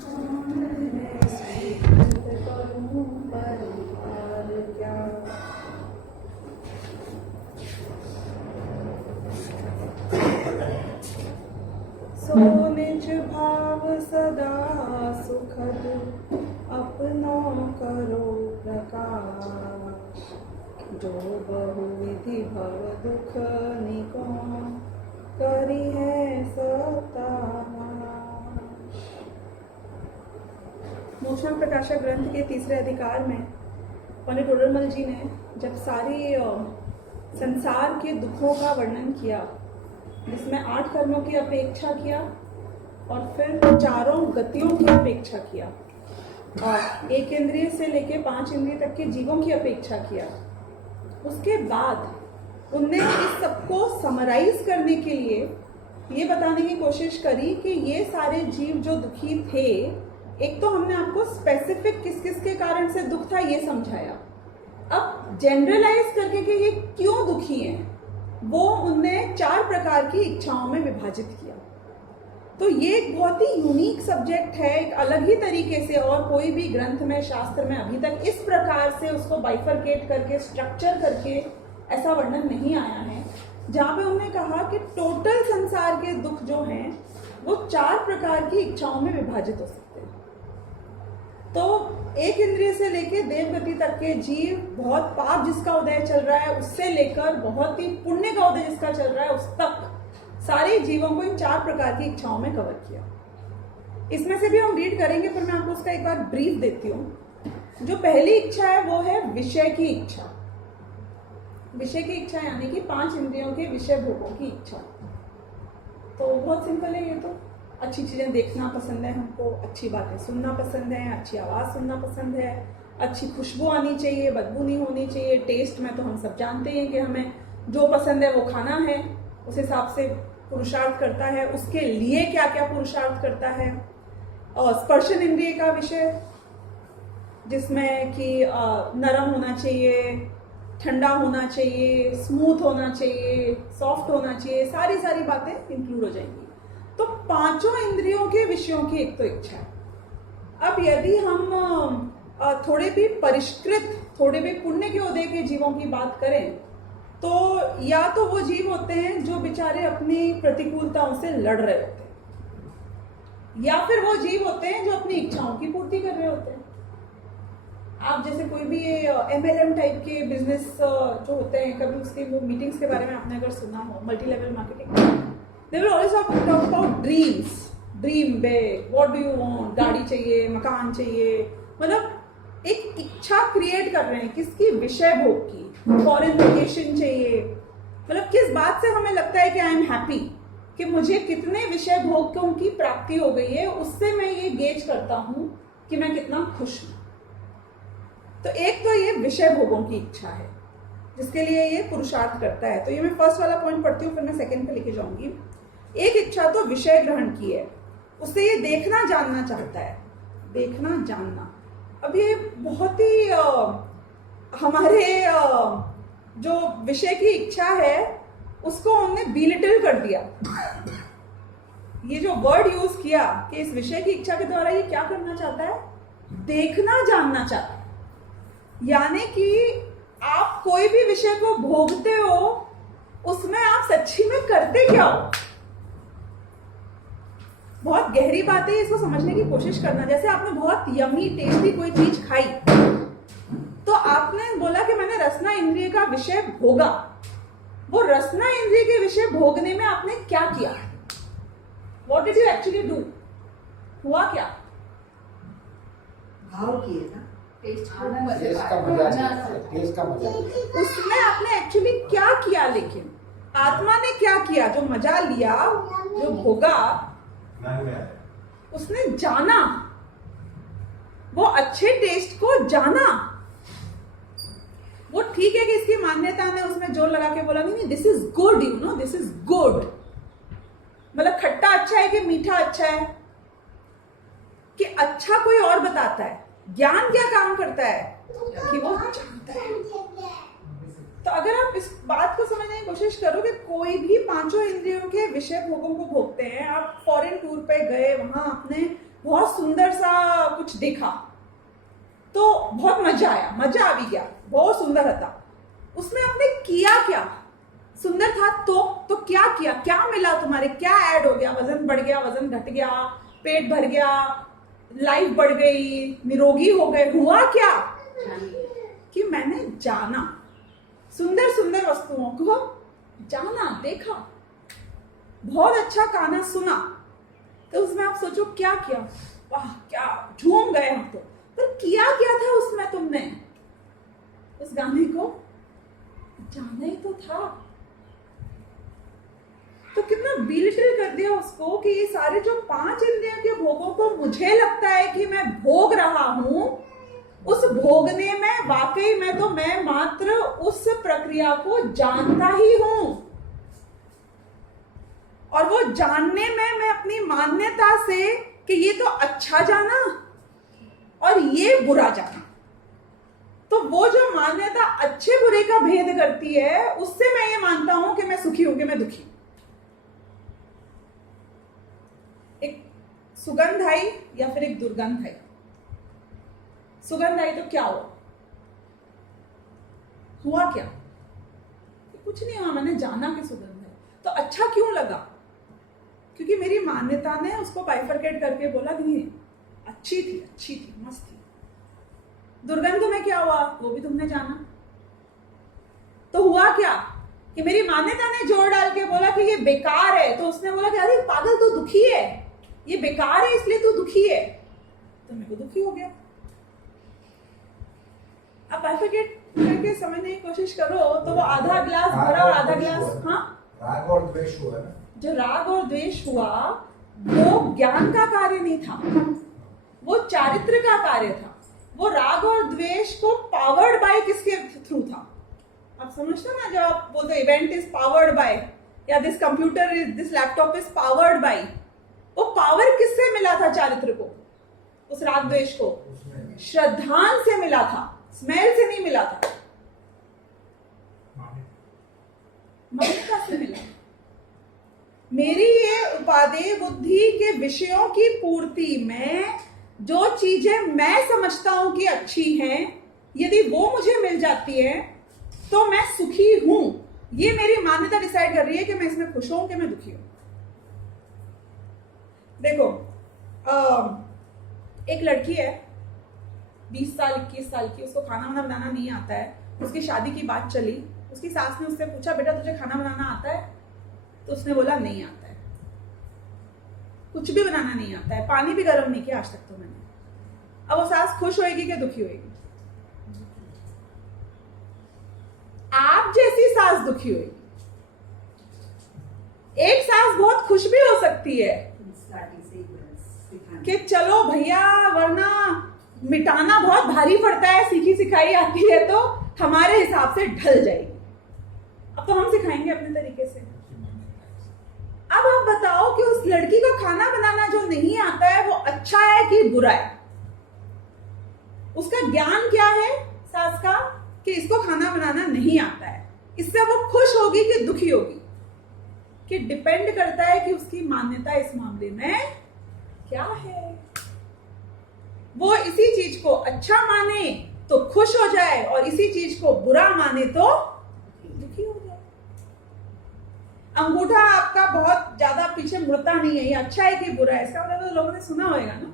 सो निज भाव सदा सुखद अपनो करो प्रकाश, जो बहुविधि भव दुख निको करी है सतानाश। मोक्षम प्रकाशक ग्रंथ के तीसरे अधिकार में पंडित टोडरमल जी ने जब सारी संसार के दुखों का वर्णन किया, जिसमें 8 कर्मों की अपेक्षा किया और फिर चारों गतियों की अपेक्षा किया और 1 इंद्रिय से लेके 5 इंद्रिय तक के जीवों की अपेक्षा किया, उसके बाद उनने इस सबको समराइज करने के लिए ये बताने की कोशिश करी कि ये सारे जीव जो दुखी थे, एक तो हमने आपको स्पेसिफिक किस किस के कारण से दुख था ये समझाया, अब जनरलाइज करके कि ये क्यों दुखी हैं वो उनने 4 प्रकार की इच्छाओं में विभाजित किया। तो ये एक बहुत ही यूनिक सब्जेक्ट है, एक अलग ही तरीके से, और कोई भी ग्रंथ में, शास्त्र में अभी तक इस प्रकार से उसको बाइफरकेट करके, स्ट्रक्चर करके ऐसा वर्णन नहीं आया है, जहाँ पे उन्होंने कहा कि टोटल संसार के दुख जो हैं वो 4 प्रकार की इच्छाओं में विभाजित हो सकते हैं। तो 1 इंद्रिय से लेकर देवगति तक के जीव, बहुत पाप जिसका उदय चल रहा है उससे लेकर बहुत ही पुण्य का उदय जिसका चल रहा है उस तक, सारे जीवों को इन 4 प्रकार की इच्छाओं में कवर किया। इसमें से भी हम रीड करेंगे, पर मैं आपको उसका एक बार ब्रीफ देती हूँ। जो पहली इच्छा है वो है विषय की इच्छा। विषय की इच्छा यानी कि 5 इंद्रियों के विषय भोगों की इच्छा। तो बहुत सिंपल है, ये तो अच्छी चीज़ें देखना पसंद है हमको, अच्छी बातें सुनना पसंद है, अच्छी आवाज़ सुनना पसंद है, अच्छी खुशबू आनी चाहिए, बदबू नहीं होनी चाहिए। टेस्ट में तो हम सब जानते हैं कि हमें जो पसंद है वो खाना है, उस हिसाब से पुरुषार्थ करता है, उसके लिए क्या क्या पुरुषार्थ करता है। और स्पर्शन इंद्रिय का विषय, जिसमें कि नरम होना चाहिए, ठंडा होना चाहिए, स्मूथ होना चाहिए, सॉफ्ट होना चाहिए, सारी बातें इंक्लूड हो जाएंगी। तो 5 इंद्रियों के विषयों की एक तो इच्छा है। अब यदि हम थोड़े भी परिष्कृत, थोड़े भी पुण्य के उदय के जीवों की बात करें, तो या तो वो जीव होते हैं जो बेचारे अपनी प्रतिकूलताओं से लड़ रहे होते हैं, या फिर वो जीव होते हैं जो अपनी इच्छाओं की पूर्ति कर रहे होते हैं। आप जैसे कोई भी MLM टाइप के बिजनेस जो होते हैं, कभी उसके वो मीटिंग्स के बारे में आपने अगर सुना हो, multi level marketing, they will always talk about dreams, dream big, what do you want, गाड़ी चाहिए, मकान चाहिए, मतलब एक इच्छा क्रिएट कर रहे हैं किसकी, विषय भोग की। फॉरेन वेकेशन चाहिए, मतलब किस बात से हमें लगता है कि आई एम हैप्पी, कि मुझे कितने विषय भोग की उनकी प्राप्ति हो गई है, उससे मैं ये गेज करता हूं कि मैं कितना खुश हूं। तो एक तो ये विषय भोगों की इच्छा है जिसके लिए ये पुरुषार्थ करता है। तो ये मैं फर्स्ट वाला पॉइंट पढ़ती हूँ, फिर मैं सेकंड पे लेके जाऊंगी। एक इच्छा तो विषय ग्रहण की है, उससे ये देखना जानना चाहता है, देखना जानना। अब ये बहुत ही हमारे जो विषय की इच्छा है उसको हमने बिलिटिल कर दिया। ये जो वर्ड यूज किया कि इस विषय की इच्छा के द्वारा ये क्या करना चाहता है, देखना जानना चाहता है। यानी कि आप कोई भी विषय को भोगते हो, उसमें आप सच्ची में करते क्या हो। बहुत गहरी बात है, इसको समझने की कोशिश करना। जैसे आपने बहुत यमी टेस्टी कोई चीज खाई, तो आपने बोला कि मैंने रसना इंद्रिय का विषय भोगा। वो रसना इंद्रिय के विषय भोगने में आपने क्या किया, what did you actually do, हुआ क्या? भाव किए ना, उसमें आपने एक्चुअली क्या किया, लेकिन आत्मा ने क्या किया, जो मजा लिया, जो भोगा, उसने जाना, वो अच्छे टेस्ट को जाना। वो ठीक है कि इसकी मान्यता ने उसमें जोर लगा के बोला नहीं this is good, you know this is good, मतलब खट्टा अच्छा है कि मीठा अच्छा है, कि अच्छा कोई और बताता है। ज्ञान क्या काम करता है कि वो जानता है। तो अगर आप इस बात को समझने की कोशिश करो कि कोई भी 5 इंद्रियों के विषय भोगों को भोगते हैं, आप फॉरेन टूर पे गए, वहां आपने बहुत सुंदर सा कुछ देखा तो बहुत मजा आया, मजा आ भी गया, बहुत सुंदर था। उसमें आपने किया क्या? सुंदर था तो क्या किया? क्या मिला तुम्हारे? क्या ऐड हो गया? वजन बढ़ गया, वजन घट गया, पेट भर गया, लाइफ बढ़ गई, निरोगी हो गए? हुआ क्या? कि मैंने जाना, सुंदर सुंदर वस्तुओं को जाना, देखा, बहुत अच्छा गाना सुना। तो उसमें आप सोचो क्या किया? वाह, क्या झूम गए हम तो। पर किया क्या था उसमें तुमने? उस गाने को जाना ही तो था। तो कितना बिलिटिल कर दिया उसको कि ये सारे जो 5 इंद्रियों के भोगों को मुझे लगता है कि मैं भोग रहा हूं, उस भोगने में वाकई में तो मैं मात्र उस प्रक्रिया को जानता ही हूं। और वो जानने में मैं अपनी मान्यता से कि ये तो अच्छा जाना और ये बुरा जाना, तो वो जो मान्यता अच्छे बुरे का भेद करती है, उससे मैं ये मानता हूं कि मैं सुखी हूं कि मैं दुखी हूं। एक सुगंध आई या फिर एक दुर्गंध आई। सुगंध आई तो क्या हुआ क्या? कुछ नहीं हुआ, मैंने जाना कि सुगंध है। तो अच्छा क्यों लगा? क्योंकि मेरी मान्यता ने उसको बाइफरकेट करके बोला कि नहीं, अच्छी थी, मस्त थी। दुर्गंध में क्या हुआ? वो भी तुमने जाना। तो हुआ क्या कि मेरी मान्यता ने जोर डाल के बोला कि ये बेकार है, तो उसने बोला कि अरे पागल, तू दुखी है, ये बेकार है इसलिए तू दुखी है। तो मेरे को दुखी हो गया। आप बाइफरकेट करके समझने की कोशिश करो तो वो आधा ग्लास भरा और आधा ग्लास, हाँ, राग और द्वेष हुआ ना। जो राग और द्वेष हुआ वो ज्ञान का कार्य नहीं था, वो चारित्र का कार्य था। वो राग और द्वेष को पावर्ड बाय किसके थ्रू था? आप समझते ना, जब आप बोलते इवेंट इज पावर्ड बाय, या this computer is, this laptop is powered by, वो पावर किससे मिला था चारित्र को? उस राग द्वेष को श्रद्धान से मिला था, स्मेल से नहीं मिला था, मान्यता से मिला। मेरी ये उपादेय बुद्धि के विषयों की पूर्ति में जो चीजें मैं समझता हूं कि अच्छी हैं, यदि वो मुझे मिल जाती है तो मैं सुखी हूं। ये मेरी मान्यता डिसाइड कर रही है कि मैं इसमें खुश हूं कि मैं दुखी हूं। देखो, एक लड़की है 20 साल 21 साल की, उसको खाना वाना बनाना नहीं आता है। उसकी शादी की बात चली, उसकी सास ने उससे पूछा, बेटा तुझे खाना बनाना आता है? तो उसने बोला नहीं आता है, कुछ भी बनाना नहीं आता है, पानी भी गर्म नहीं किया आज तक तो मैंने। अब वो सास खुश होएगी कि दुखी होएगी? आप जैसी सास दुखी होएगी। एक सास बहुत खुश भी हो सकती है कि चलो भैया, वरना मिटाना बहुत भारी पड़ता है, सीखी सिखाई आती है तो हमारे हिसाब से ढल जाएगी। अब तो हम सिखाएंगे अपने तरीके से। अब आप बताओ कि उस लड़की को खाना बनाना जो नहीं आता है वो अच्छा है कि बुरा है? उसका ज्ञान क्या है सास का कि इसको खाना बनाना नहीं आता है, इससे वो खुश होगी कि दुखी होगी? कि डिपेंड करता है कि उसकी मान्यता इस मामले में क्या है। वो इसी चीज को अच्छा माने तो खुश हो जाए और इसी चीज को बुरा माने तो दुखी हो जाए। अंगूठा आपका बहुत ज्यादा पीछे मुड़ता नहीं है, ये अच्छा है कि बुरा है, इसका मतलब तो लोगों ने सुना होगा ना।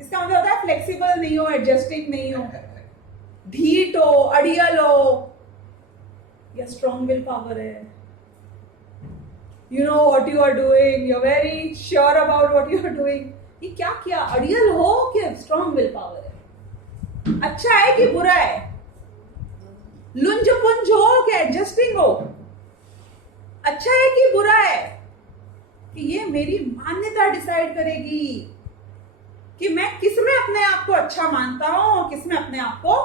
इसका मतलब होता है फ्लेक्सिबल नहीं हो, एडजस्टिंग नहीं हो, ढीठ हो, अड़ियल हो, या स्ट्रॉन्ग विल पावर है। You know what you are doing, you're very sure about what you are doing. ये क्या किया? अड़ियल हो कि स्ट्रॉन्ग विल पावर है? अच्छा है कि बुरा है? लुंज पुंज हो कि एडजस्टिंग हो? अच्छा है कि बुरा है? कि ये मेरी मान्यता डिसाइड करेगी कि मैं किस में अपने आप को अच्छा मानता हूं और किस में अपने आप को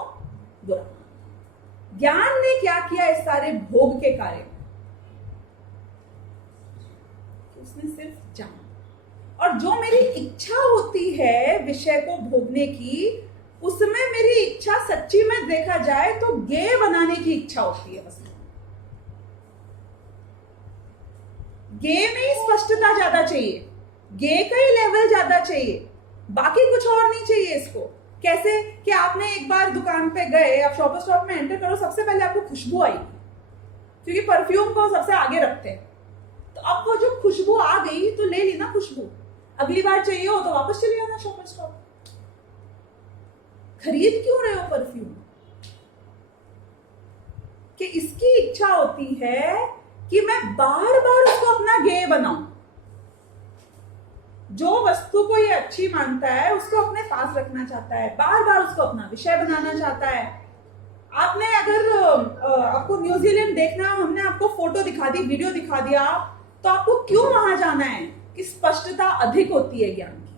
बुरा। ज्ञान ने क्या किया इस सारे भोग के कार्य में? उसने सिर्फ जाना। और जो मेरी इच्छा होती है विषय को भोगने की, उसमें मेरी इच्छा सच्ची में देखा जाए तो गेय बनाने की इच्छा होती है। बस गेय में ही स्पष्टता ज्यादा चाहिए, गे का ही लेवल ज्यादा चाहिए, बाकी कुछ और नहीं चाहिए इसको। कैसे कि आपने एक बार दुकान पे गए, आप शॉपर स्टॉप में एंटर करो, सबसे पहले आपको खुशबू आई, क्योंकि परफ्यूम को सबसे आगे रखते हैं। तो अब वो जो खुशबू आ गई तो ले ली ना खुशबू, अगली बार चाहिए हो तो वापस चले आना शॉपर स्टॉप। खरीद क्यों रहे हो परफ्यूम? कि इसकी इच्छा होती है कि मैं बार बार उसको अपना गे बनाऊं। जो वस्तु को ये अच्छी मानता है उसको अपने पास रखना चाहता है, बार बार उसको अपना विषय बनाना चाहता है। आपने अगर आपको न्यूजीलैंड देखना, हमने आपको फोटो दिखा दी, वीडियो दिखा दिया, तो आपको क्यों वहां जाना है? कि स्पष्टता अधिक होती है ज्ञान की।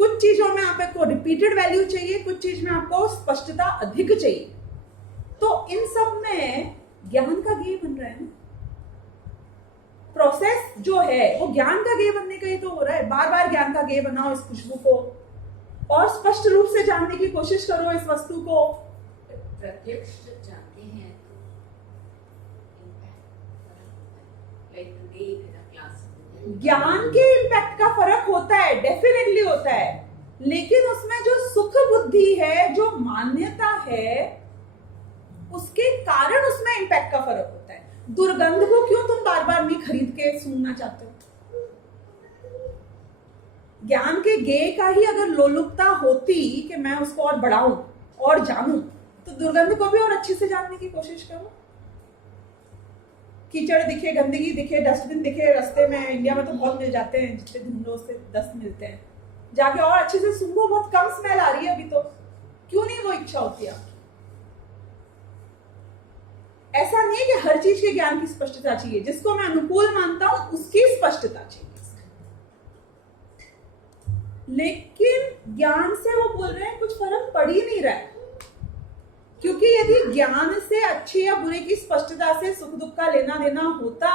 कुछ चीजों में आपको रिपीटेड वैल्यू चाहिए, कुछ चीज में आपको स्पष्टता अधिक चाहिए। तो इन सब में ज्ञान का गे बन रहा है ना। प्रोसेस जो है वो ज्ञान का गे बनने का ही तो हो रहा है। बार बार ज्ञान का गे बनाओ इस खुशबू को, और स्पष्ट रूप से जानने की कोशिश करो इस वस्तु को। प्रत्यक्ष जब जाते हैं तो ज्ञान के इम्पैक्ट का फर्क होता है, डेफिनेटली होता है, लेकिन उसमें जो सुख बुद्धि है, जो मान्यता है, उसके कारण उसमें इम्पैक्ट का फर्क होता है। दुर्गंध को क्यों तुम बार बार नहीं खरीद के सूंघना चाहते हो? ज्ञान के गे का ही अगर लोलुपता होती कि मैं उसको और बढ़ाऊं और जानूं, तो दुर्गंध को भी और अच्छे से जानने की कोशिश करो। कीचड़ दिखे, गंदगी दिखे, डस्टबिन दिखे रास्ते में, इंडिया में तो बहुत मिल जाते हैं, जितने ढूंढो उससे 10 मिलते हैं, जाके और अच्छे से सूंघो। बहुत कम स्मेल आ रही है अभी तो, क्यों नहीं वो इच्छा होती है? ऐसा नहीं है कि हर चीज के ज्ञान की स्पष्टता चाहिए, जिसको मैं अनुकूल मानता हूं उसकी स्पष्टता चाहिए, लेकिन ज्ञान से वो बोल रहे हैं कुछ फर्क पड़ ही नहीं रहा है। क्योंकि यदि ज्ञान से अच्छे या बुरे की स्पष्टता से सुख दुख का लेना देना होता,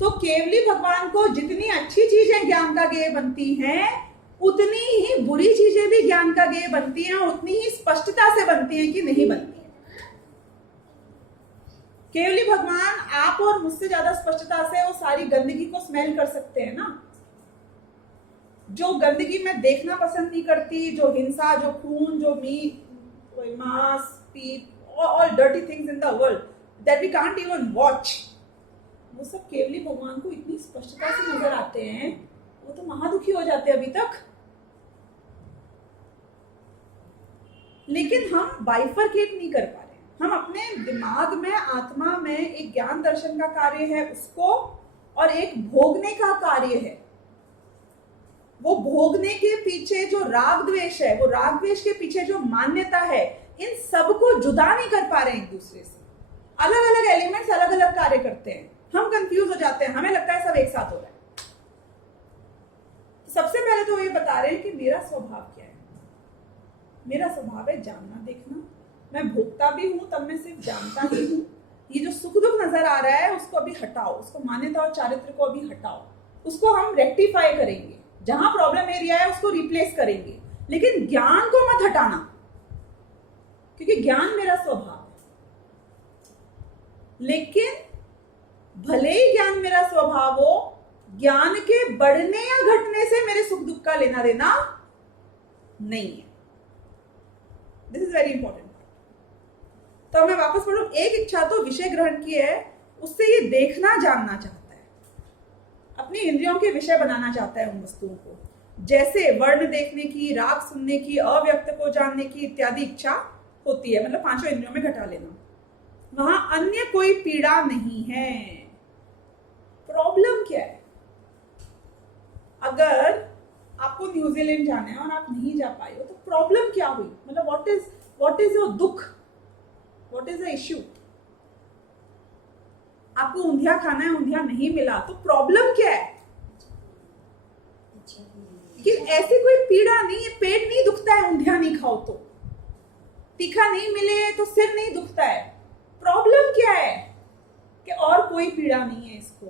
तो केवली भगवान को जितनी अच्छी चीजें ज्ञान का गे बनती हैं, उतनी ही बुरी चीजें भी ज्ञान का गे बनती हैं, उतनी ही स्पष्टता से बनती हैं कि नहीं बनती। केवली भगवान आप और मुझसे ज्यादा स्पष्टता से वो सारी गंदगी को स्मेल कर सकते हैं ना। जो गंदगी मैं देखना पसंद नहीं करती, जो हिंसा, जो खून, जो मीट, मांस, पीप, all dirty things in the world that we can't even watch, वो सब केवली भगवान को इतनी स्पष्टता से नजर आते हैं, वो तो महादुखी हो जाते हैं अभी तक। लेकिन हम बाइफरकेट नहीं कर पा रहे। हम अपने दिमाग में, आत्मा में एक ज्ञान दर्शन का कार्य है उसको, और एक भोगने का कार्य है। वो भोगने के पीछे जो राग द्वेष है, वो राग द्वेष के पीछे जो मान्यता है, इन सबको जुदा नहीं कर पा रहे हैं एक दूसरे से। अलग अलग एलिमेंट्स अलग अलग कार्य करते हैं, हम कंफ्यूज हो जाते हैं, हमें लगता है सब एक साथ हो रहा है। सबसे पहले तो ये बता रहे हैं कि मेरा स्वभाव क्या है। मेरा स्वभाव है जानना, देखना। मैं भोगता भी हूं, तब मैं सिर्फ जानता ही हूं। ये जो सुख दुख नजर आ रहा है उसको अभी हटाओ, उसको मान्यता और चारित्र को अभी हटाओ, उसको हम रेक्टिफाई करेंगे। जहां प्रॉब्लम एरिया है उसको रिप्लेस करेंगे, लेकिन ज्ञान को मत हटाना, क्योंकि ज्ञान मेरा स्वभाव है। लेकिन भले ही ज्ञान मेरा स्वभाव हो, ज्ञान के बढ़ने या घटने से मेरे सुख दुख का लेना देना नहीं है। This is very important. तो मैं वापस पढ़ू, एक इच्छा तो विषय ग्रहण की है, उससे ये देखना जानना चाहता है, अपनी इंद्रियों के विषय बनाना चाहता है उन वस्तुओं को। जैसे वर्ण देखने की, राग सुनने की, अव्यक्त को जानने की इत्यादि इच्छा होती है, मतलब पांचों इंद्रियों में घटा लेना। वहां अन्य कोई पीड़ा नहीं है। प्रॉब्लम क्या है? अगर आपको न्यूजीलैंड जाना है और आप नहीं जा पाए हो, तो प्रॉब्लम क्या हुई? मतलब व्हाट इज योर दुख? What is the issue? आपको ऊंधिया खाना है, ऊंधिया नहीं मिला, तो प्रॉब्लम क्या है? कि ऐसी कोई पीड़ा नहीं है, पेट नहीं दुखता है ऊंधिया नहीं खाओ तो, तीखा नहीं मिले तो सिर नहीं दुखता है। प्रॉब्लम क्या है? कि और कोई पीड़ा नहीं है इसको।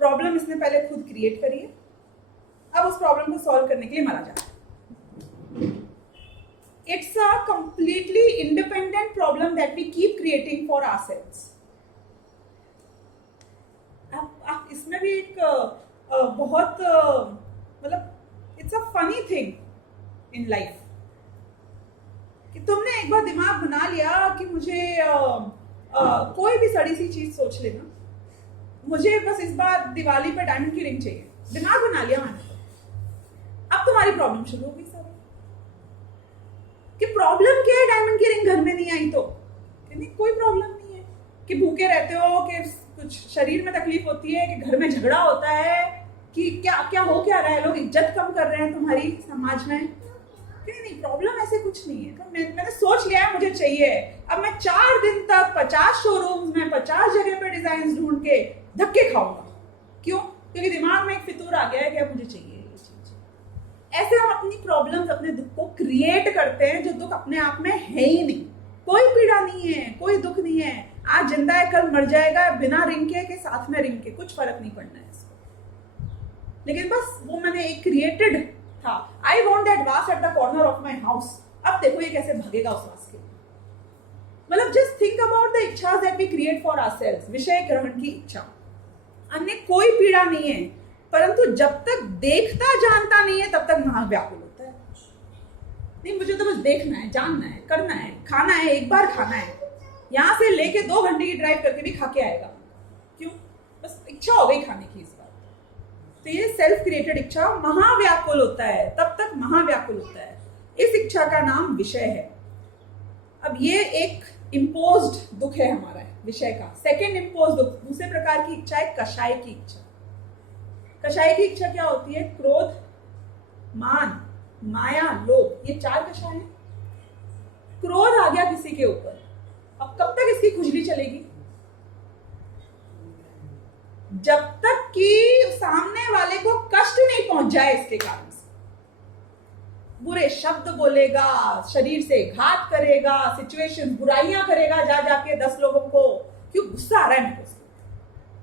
प्रॉब्लम इसने पहले खुद क्रिएट करी है, अब उस प्रॉब्लम को सॉल्व करने के लिए मारा जाता है। It's a completely independent problem that we keep creating for ourselves. आप इसमें भी एक बहुत मतलब it's a funny thing in life कि तुमने एक बार दिमाग बना लिया कि मुझे कोई भी सड़ी सी चीज सोच लेना, मुझे बस इस बार दिवाली पे डायमंड की रिंग चाहिए, दिमाग बना लिया मैंने तो। अब तुम्हारी प्रॉब्लम शुरू हो गई सारी कि प्रॉब्लम क्या है, डायमंड की रिंग घर में नहीं आई तो कि नहीं कोई प्रॉब्लम नहीं है, कि भूखे रहते हो, कि कुछ शरीर में तकलीफ होती है, कि घर में झगड़ा होता है, कि क्या क्या हो क्या रहा है, लोग इज्जत कम कर रहे हैं तुम्हारी समाज में, नहीं प्रॉब्लम ऐसे कुछ नहीं है। तो मैंने सोच लिया है मुझे चाहिए, अब मैं 4 दिन तक 50 शोरूम्स में 50 जगह पे डिजाइन ढूंढ के धक्के खाऊंगा। क्यों? क्योंकि दिमाग में एक फितूर आ गया है कि अब मुझे चाहिए ये चीज। ऐसे हम अपनी प्रॉब्लम्स, अपने दुख को क्रिएट करते हैं जो दुख अपने आप में है ही नहीं। कोई पीड़ा नहीं है, कोई दुख नहीं है, आज जिंदा है कल मर जाएगा, बिना रिंग के साथ में रिंग के, कुछ फर्क नहीं पड़ना है इसको। लेकिन बस वो मैंने एक क्रिएटेड था, I want that vase at the corner of my house. अब देखो ये कैसे भागेगा उस वास के। मतलब जस्ट थिंक अबाउट द इच्छा that we create for ourselves, विषय ग्रहण की इच्छा। अन्य कोई पीड़ा नहीं है, परंतु जब तक देखता जानता नहीं है तब तक महाव्याकुल होता है। नहीं मुझे तो बस देखना है, जानना है, करना है, खाना है, एक बार खाना है, यहां से लेके 2 घंटे की ड्राइव करके भी खा के आएगा। क्यों? बस इच्छा हो गई खाने की इस बार। तो ये सेल्फ क्रिएटेड इच्छा महाव्याकुल होता है, तब तक महाव्याकुल होता है। इस इच्छा का नाम विषय है। अब ये एक इम्पोज्ड दुख है हमारा विषय का। सेकंड इम्पोज्ड दुख, दूसरे प्रकार की इच्छा है कषाय की इच्छा। कषाय की इच्छा क्या होती है? क्रोध, मान, माया, लोभ, ये 4 कषाय हैं। क्रोध आ गया किसी के ऊपर, अब कब तक इसकी खुजली चलेगी? जब तक कि सामने वाले को कष्ट नहीं पहुंच जाए इसके कारण से। बुरे शब्द बोलेगा, शरीर से घात करेगा, सिचुएशन बुराइयां करेगा, जा जाके 10 लोगों को, क्यों गुस्सा आ रहा है मेरे को।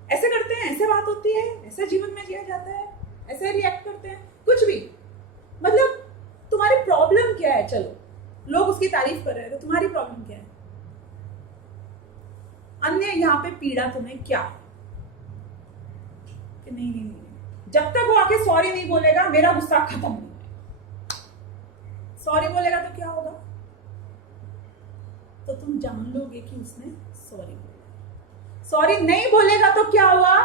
ऐसे करते हैं, ऐसे बात होती है, ऐसे जीवन में जिया जाता है, ऐसे रिएक्ट करते हैं, कुछ भी। मतलब तुम्हारी प्रॉब्लम क्या है? चलो लोग उसकी तारीफ कर रहे हैं तो तुम्हारी प्रॉब्लम क्या है? अन्य यहाँ पे पीड़ा तुम्हें क्या है? कि नहीं नहीं नहीं, जब तक वो आके सॉरी नहीं बोलेगा मेरा गुस्सा खत्म नहीं। सॉरी बोलेगा तो क्या होगा? तो तुम जान लोगे कि उसने सॉरी बोला। सॉरी नहीं बोलेगा तो क्या हुआ?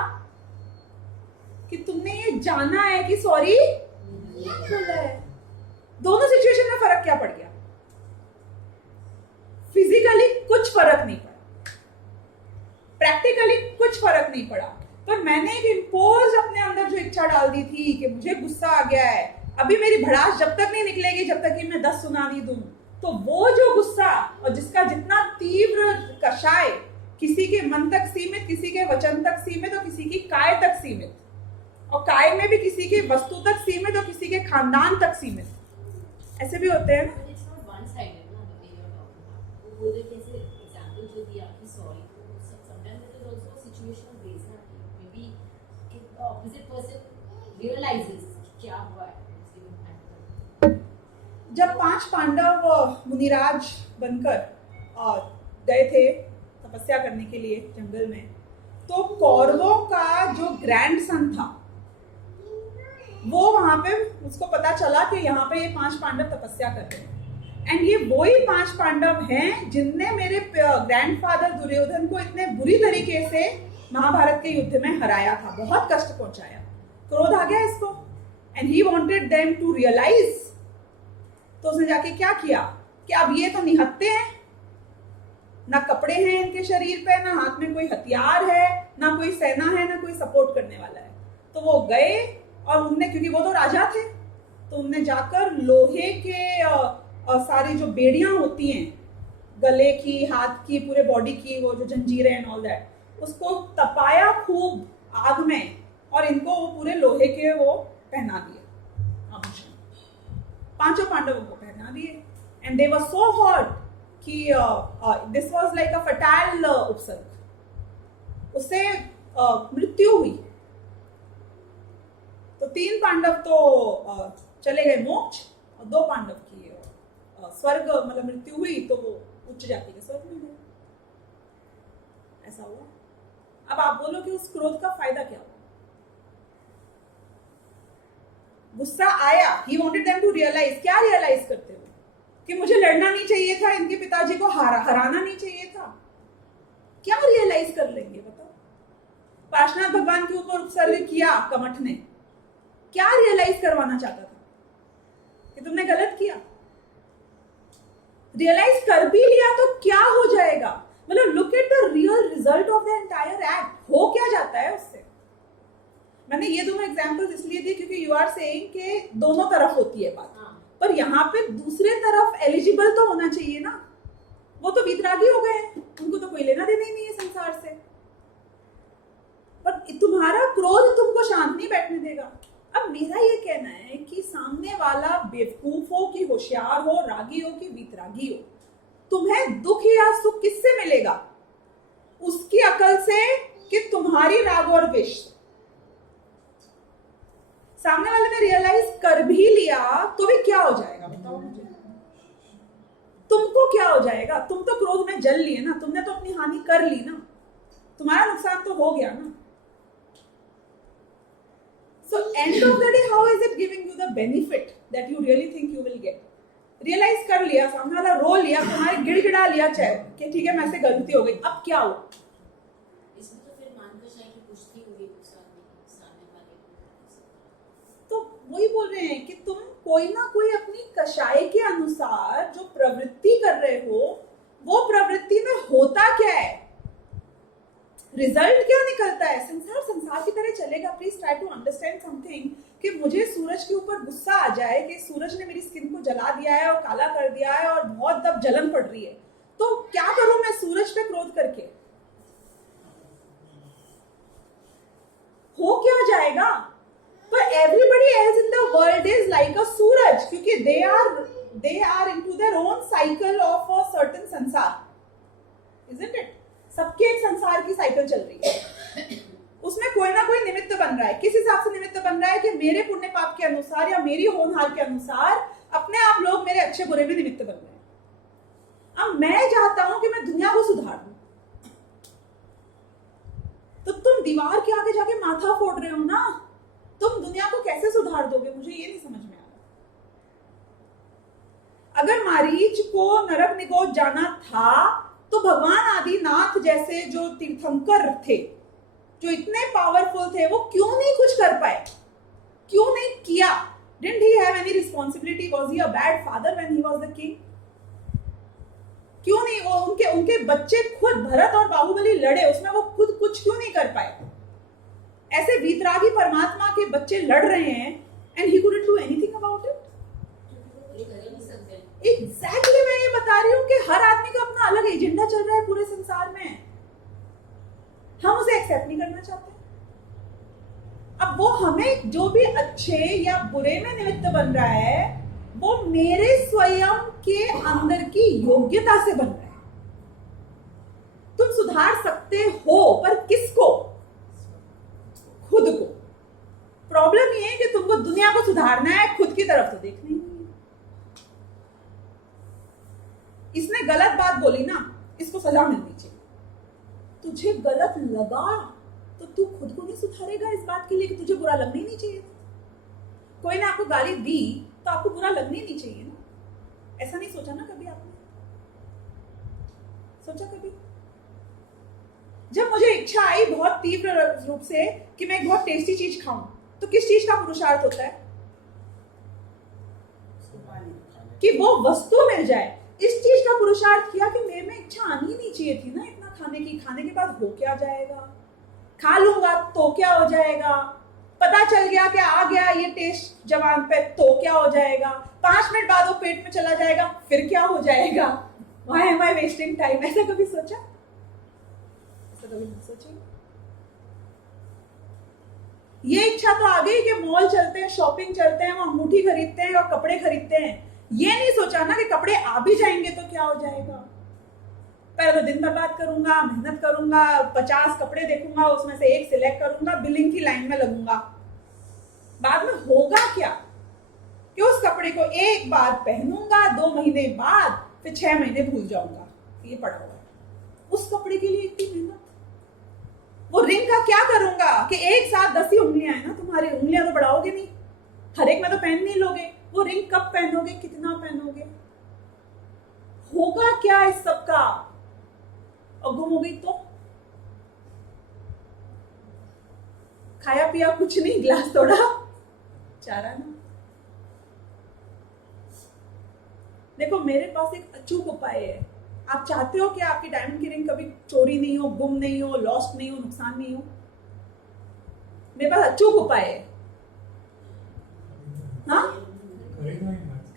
कि तुमने ये जाना है कि सॉरी बोला है। दोनों सिचुएशन में फर्क क्या पड़ गया? फिजिकली कुछ फर्क नहीं पड़ा, प्रैक्टिकली कुछ फर्क नहीं पड़ा, पर मैंने एक इम्पोज अपने अंदर जो इच्छा डाल दी थी कि मुझे गुस्सा आ गया है, अभी मेरी भड़ास जब तक नहीं निकलेगी, जब तक कि मैं 10 सुना नहीं दूं, तो वो जो गुस्सा और जिसका जितना तीव्र कषाय, किसी के मन तक सीमित, किसी के वचन तक सीमित और किसी की काय तक सीमित, और काय में भी किसी के वस्तु तक सीमित और किसी के खानदान तक सीमित, ऐसे भी होते हैं ना। It's not one-sided, ना, the way you're talking about. वो बोले कैसे example जो दिया कि sorry, तो sometimes it is also a situational based ना, कि maybe if the opposite person realizes कि क्या हुआ है, it's giving time. जब 5 पांडव मुनिराज बनकर गए थे तपस्या करने के लिए जंगल में, तो कौरवों का जो ग्रैंड सन था वो वहां पे उसको पता चला कि यहाँ पे ये 5 पांडव तपस्या कर रहे हैं, एंड ये वही 5 पांडव हैं जिनने मेरे ग्रैंडफादर दुर्योधन को इतने बुरी तरीके से महाभारत के युद्ध में हराया था, बहुत कष्ट पहुंचाया। क्रोध आ गया इसको, and he wanted them to realise. तो उसने जाके क्या किया कि अब ये तो निहत्ते हैं, ना कपड़े हैं इनके शरीर पे, ना हाथ में कोई हथियार है, ना कोई सेना है, ना कोई सपोर्ट करने वाला है। तो वो गए और उनने, क्योंकि वो तो राजा थे, तो उनने जाकर लोहे के सारी जो बेड़ियां होती हैं, गले की, हाथ की, पूरे बॉडी की, वो जो जंजीरें एंड ऑल दैट, उसको तपाया खूब आग में, और इनको वो पूरे लोहे के वो पहना दिए आभूषण, 5 पांडवों को पहना दिए, and they were so hot कि दिस वाज लाइक अ फटाइल उपसर्ग, उससे मृत्यु हुई। तो 3 पांडव तो चले गए मोक्ष, और 2 पांडव की स्वर्ग मतलब मृत्यु हुई, तो वो उच्च जाति के स्वर्ग में गए। ऐसा हुआ। अब आप बोलो कि उस क्रोध का फायदा क्या हुआ? गुस्सा आया, he wanted them to realise, क्या रियलाइज करते हुए कि मुझे लड़ना नहीं चाहिए था, इनके पिताजी को हराना नहीं चाहिए था, क्या रियलाइज कर लेंगे बताओ? पार्श्वनाथ भगवान के ऊपर उपसर्ग किया कमठ ने, क्या रियलाइज करवाना चाहता था? कि तुमने गलत किया। रियलाइज कर भी लिया तो क्या हो जाएगा? मतलब look at the real result of the entire act, हो क्या जाता है उससे? मैंने ये दोनों एग्जांपल्स इसलिए दिए क्योंकि यू आर सेइंग कि दोनों तरफ होती है बात, पर यहाँ पे दूसरे तरफ एलिजिबल तो होना चाहिए ना। वो तो वीतरागी हो गए, उनको तो कोई लेना देना ही नहीं है संसार से। पर तुम्हारा क्रोध तुमको शांत नहीं बैठने देगा। अब मेरा ये कहना है कि सामने वाला बेवकूफ हो कि होशियार हो, रागी हो कि वीतरागी हो, तुम्हें दुख या सुख किससे मिलेगा? उसकी अकल से कि तुम्हारी राग और द्वेष। सामने वाले ने रियलाइज कर भी लिया तो भी क्या हो जाएगा बताओ मुझे? तुमको क्या हो जाएगा? तुम तो क्रोध में जल लिए ना, तुमने तो अपनी हानि कर ली ना, तुम्हारा नुकसान तो हो गया ना। So end of the day, how is it giving you the benefit that you really think you will get? Realise कर लिया, सामने वाला रो लिया, तुम्हारे गिड़गिड़ा लिया चाहे कि ठीक है मैं से गलती हो गई, अब क्या हो? इसमें तो फिर मानकशाही की पुष्टि होगी सामने वाले को। तो वही बोल रहे हैं कि तुम कोई ना कोई अपनी कषाय के अनुसार जो प्रवृत्ति कर रहे हो, वो प्रवृत्ति में होता क्या है, रिजल्ट क्या निकलता है? संसार संसार की तरह चलेगा। Please try to understand something कि मुझे सूरज के ऊपर गुस्सा आ जाए कि सूरज ने मेरी स्किन को जला दिया है और काला कर दिया है और बहुत दब जलन पड़ रही है, तो क्या करूं मैं सूरज पे क्रोध करके? हो क्या जाएगा? तो everybody else in the world is like a suraj, क्योंकि they are into their own cycle of a certain sansar, isn't it? सबके एक संसार की साइकिल चल रही है, उसमें कोई ना कोई निमित्त बन रहा है। किस हिसाब से निमित्त बन रहा है? कि मेरे पुण्य पाप के अनुसार या मेरी होनहार के अनुसार अपने आप लोग मेरे अच्छे बुरे में निमित्त बन रहे हैं। अब मैं चाहता हूं कि मैं दुनिया को सुधार दूं, तो तुम दीवार के आगे जाके माथा फोड़ रहे हो ना, तुम दुनिया को कैसे सुधार दोगे? मुझे ये नहीं समझ में आ रहा। अगर मारीच को नरक निगोद जाना था तो भगवान आदिनाथ जैसे जो तीर्थंकर थे, जो इतने पावरफुल थे, वो क्यों नहीं कुछ कर पाए? क्यों नहीं किया? Didn't he have any responsibility? Was he a bad father when he was the king? क्यों नहीं? वो उनके बच्चे खुद भरत और बाहुबली लड़े, उसमें वो खुद कुछ क्यों नहीं कर पाए? ऐसे वीतरागी परमात्मा के बच्चे लड़ रहे हैं and he couldn't do anything about it? Exactly मैं ये बता रही हूँ कि हर आदमी का अपना अलग एजेंडा चल रहा है पूरे संसार में, हम उसे एक्सेप्ट नहीं करना चाहते। अब वो हमें जो भी अच्छे या बुरे में निमित्त बन रहा है, वो मेरे स्वयं के अंदर की योग्यता से बन रहा है। तुम सुधार सकते हो, पर किसको? खुद को। प्रॉब्लम ये है कि तुमको दुनिया को सुधारना है, खुद की तरफ तो देखना ही नहीं। इसने गलत बात बोली ना, इसको सजा मिलनी चाहिए। तुझे गलत लगा तो तू खुद को नहीं सुधारेगा इस बात के लिए कि तुझे बुरा लगना ही नहीं चाहिए था। कोई ने आपको गाली दी तो आपको बुरा लगना ही नहीं चाहिए ना। ऐसा नहीं सोचा ना कभी आपने? सोचा कभी? जब मुझे इच्छा आई बहुत तीव्र रूप से कि मैं एक बहुत टेस्टी चीज खाऊं, तो किस चीज का पुरुषार्थ होता है? कि वो वस्तु मिल जाए। इस चीज का पुरुषार्थ किया कि मेरे में इच्छा आनी नहीं चाहिए थी ना इतना खाने की। खाने के बाद हो क्या जाएगा? खा लूंगा तो क्या हो जाएगा? पता चल गया कि आ गया ये टेस्ट जवान पे तो क्या हो जाएगा? 5 मिनट बाद वो पेट में चला जाएगा, फिर क्या हो जाएगा? Why am I wasting time? ऐसा कभी सोचा? ऐसा कभी नहीं सोचा? ये इच्छा तो आ गई कि मॉल चलते हैं, शॉपिंग चलते हैं, वहां अंगूठी खरीदते हैं और कपड़े खरीदते हैं। ये नहीं सोचा ना कि कपड़े आ भी जाएंगे तो क्या हो जाएगा? पहले तो दिन बर्बाद करूंगा, मेहनत करूंगा, 50 कपड़े देखूंगा, उसमें से एक सिलेक्ट करूंगा, बिलिंग की लाइन में लगूंगा। बाद में होगा क्या? कि उस कपड़े को एक बार पहनूंगा, 2 महीने बाद, फिर 6 महीने भूल जाऊंगा ये पड़ा हुआ है। उस कपड़े के लिए इतनी मेहनत। वो रिंग का क्या करूंगा कि एक साथ 10 ही उंगलियां है ना, तुम्हारी उंगलियां तो बढ़ाओगे नहीं। हर एक में तो पहन नहीं लोगे, वो रिंग कब पहनोगे, कितना पहनोगे, होगा क्या इस सब का, और गुम हो गई तो खाया पिया कुछ नहीं, ग्लास तोड़ा, चारा ना। देखो मेरे पास एक अचूक उपाय है। आप चाहते हो कि आपकी डायमंड की रिंग कभी चोरी नहीं हो, गुम नहीं हो, लॉस्ट नहीं हो, नुकसान नहीं हो? मेरे पास अचूक उपाय है। हाँ,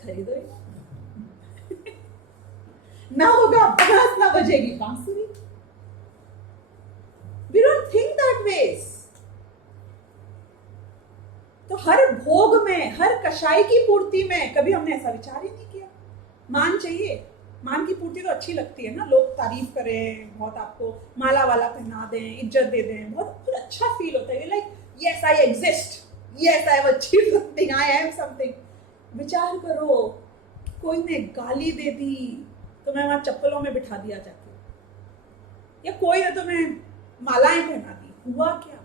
खरीदो ही ना होगा बांस, ना बजेगी बांसुरी। We don't think that ways. तो हर भोग में, हर कषाय की पूर्ति में कभी हमने ऐसा विचार ही नहीं किया। मान चाहिए, मान की पूर्ति तो अच्छी लगती है ना, लोग तारीफ करें, बहुत आपको माला वाला पहना दें, इज्जत दे दें, बहुत अच्छा फील होता है, like yes I exist, yes I have achieved something, I am something. विचार करो, कोई ने गाली दे दी तो मैं वहां चप्पलों में बिठा दिया जाके, या कोई ने तुम्हें मालाएं पहना दी, हुआ क्या?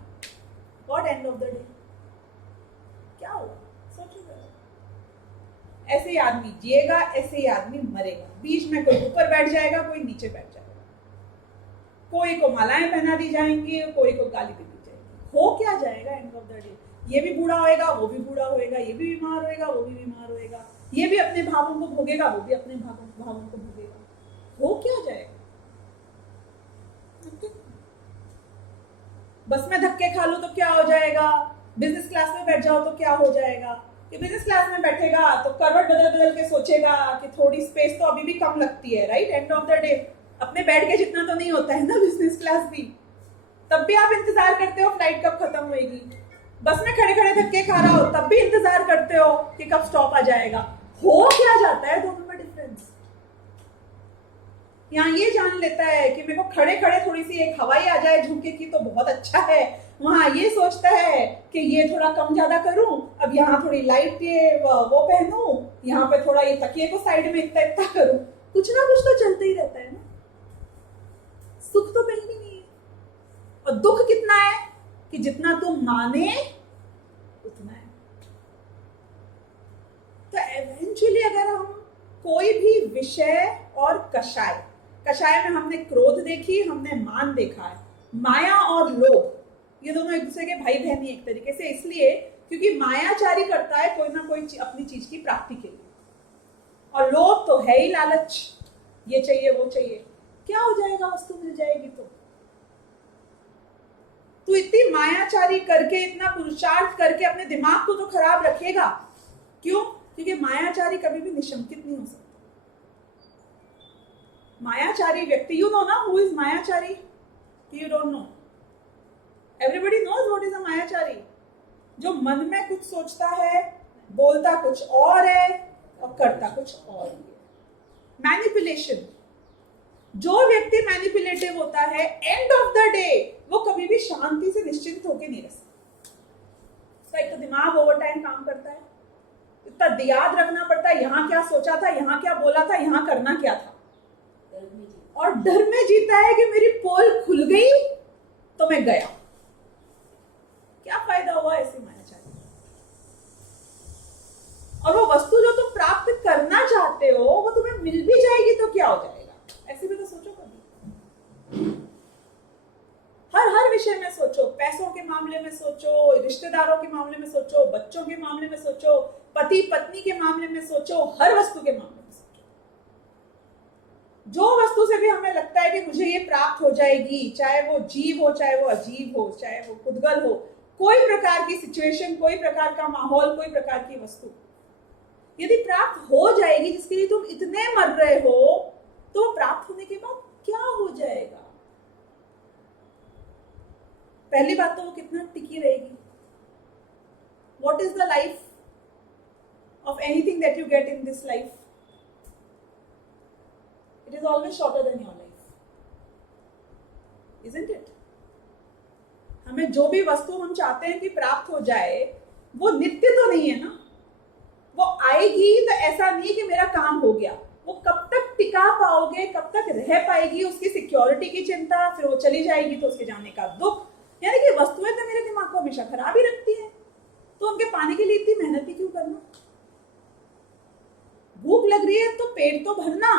What and of the day क्या हुआ? सोचो जरा। ऐसे ही आदमी जिएगा, ऐसे ही आदमी मरेगा। बीच में कोई ऊपर बैठ जाएगा, कोई नीचे बैठ जाएगा, कोई को मालाएं पहना दी जाएंगी, कोई को गाली दे दी जाएगी। हो क्या जाएगा एंड ऑफ द डे? ये भी बूढ़ा होएगा, वो भी बूढ़ा होएगा, ये भी बीमार होएगा, वो भी बीमार होएगा, ये भी अपने भावों को भोगेगा, वो भी अपने भावों को भोगेगा। हो क्या जाएगा? बस में धक्के खा लो तो क्या हो जाएगा? बिजनेस क्लास में बैठ जाओ तो क्या हो जाएगा? कि बिजनेस क्लास में बैठेगा तो करवट बदल बदल के सोचेगा कि थोड़ी स्पेस तो अभी भी कम लगती है, right? And of the day अपने बेड के जितना तो नहीं होता है ना बिजनेस क्लास भी। तब भी आप इंतजार करते हो फ्लाइट कब खत्म होएगी। बस में खड़े खड़े धक्के खा रहा हो तब भी इंतजार करते हो कि कब स्टॉप आ जाएगा। हो क्या जाता है दोनों में डिफरेंस? यहाँ ये जान लेता है कि मेरे को खड़े खड़े थोड़ी सी एक हवाई आ जाए झुमके की तो बहुत अच्छा है, वहां ये सोचता है कि ये थोड़ा कम ज्यादा करूं, अब यहाँ थोड़ी लाइट ये वो पहनूं, यहाँ पे थोड़ा ये तकिए को साइड में इतना इतना करूं। कुछ ना कुछ तो चलते ही रहता है ना। सुख तो कहीं भी नहीं है, और दुख कितना है कि जितना तुम माने उतना है। तो एवेंचुअली अगर हम कोई भी विषय और कषाय में हमने क्रोध देखी, हमने मान देखा है, माया और लोभ ये दोनों एक दूसरे के भाई बहन एक तरीके से, इसलिए क्योंकि मायाचारी करता है कोई ना कोई अपनी चीज की प्राप्ति के लिए, और लोभ तो है ही लालच, ये चाहिए वो चाहिए। क्या हो जाएगा वस्तु मिल जाएगी तो? तू इतनी मायाचारी करके, इतना पुरुषार्थ करके अपने दिमाग को तो खराब रखेगा। क्यों? क्योंकि मायाचारी कभी भी निशंकित नहीं हो सकता। मायाचारी व्यक्ति, यू नो ना who is mayachari? You don't know? Everybody knows what is a mayachari. जो मन में कुछ सोचता है, बोलता कुछ और है और करता कुछ और ही है। मैनिपुलेशन। जो व्यक्ति मैनिपुलेटिव होता है, एंड ऑफ द डे वो कभी भी शांति से निश्चिंत होकर नहीं रह सकता। उसका एक तो दिमाग ओवर टाइम काम करता है, इतना याद रखना पड़ता है यहाँ क्या सोचा था, यहाँ क्या बोला था, यहाँ करना क्या था, और डर में जीता है कि मेरी पोल खुल गई तो मैं गया। क्या फायदा हुआ ऐसी मायाचारी? और वो वस्तु जो तुम प्राप्त करना चाहते हो वो तुम्हें मिल भी जाएगी तो क्या हो जाएगा? ऐसे भी तो सोचो कभी। हर विषय में सोचो, पैसों के मामले में सोचो, रिश्तेदारों के मामले में सोचो, बच्चों के मामले में सोचो, पति पत्नी के मामले में सोचो, हर वस्तु के मामले में सोचो। जो वस्तु से भी हमें लगता है कि मुझे ये प्राप्त हो जाएगी, चाहे वो जीव हो, चाहे वो अजीब हो, चाहे वो खुदगल हो, कोई प्रकार की सिचुएशन, कोई प्रकार का माहौल, कोई प्रकार की वस्तु यदि प्राप्त हो जाएगी जिसके लिए तुम इतने मर रहे हो, तो प्राप्त होने के बाद क्या हो जाएगा? पहली बात तो वो कितना टिकी रहेगी। What is the life of anything that you get in this life? It is always shorter than your life, isn't it? हमें जो भी वस्तु हम चाहते हैं कि प्राप्त हो जाए, वो नित्य तो नहीं है ना। वो आएगी तो ऐसा नहीं कि मेरा काम हो गया। वो कब तक टिका पाओगे, कब तक रह पाएगी, उसकी सिक्योरिटी की चिंता, फिर वो चली जाएगी तो उसके जाने का दुख। यानी कि वस्तुएं तो मेरे दिमाग को हमेशा खराब ही रखती है। तो उनके पाने के लिए इतनी मेहनत ही क्यों करना? भूख लग रही है तो पेट तो भरना,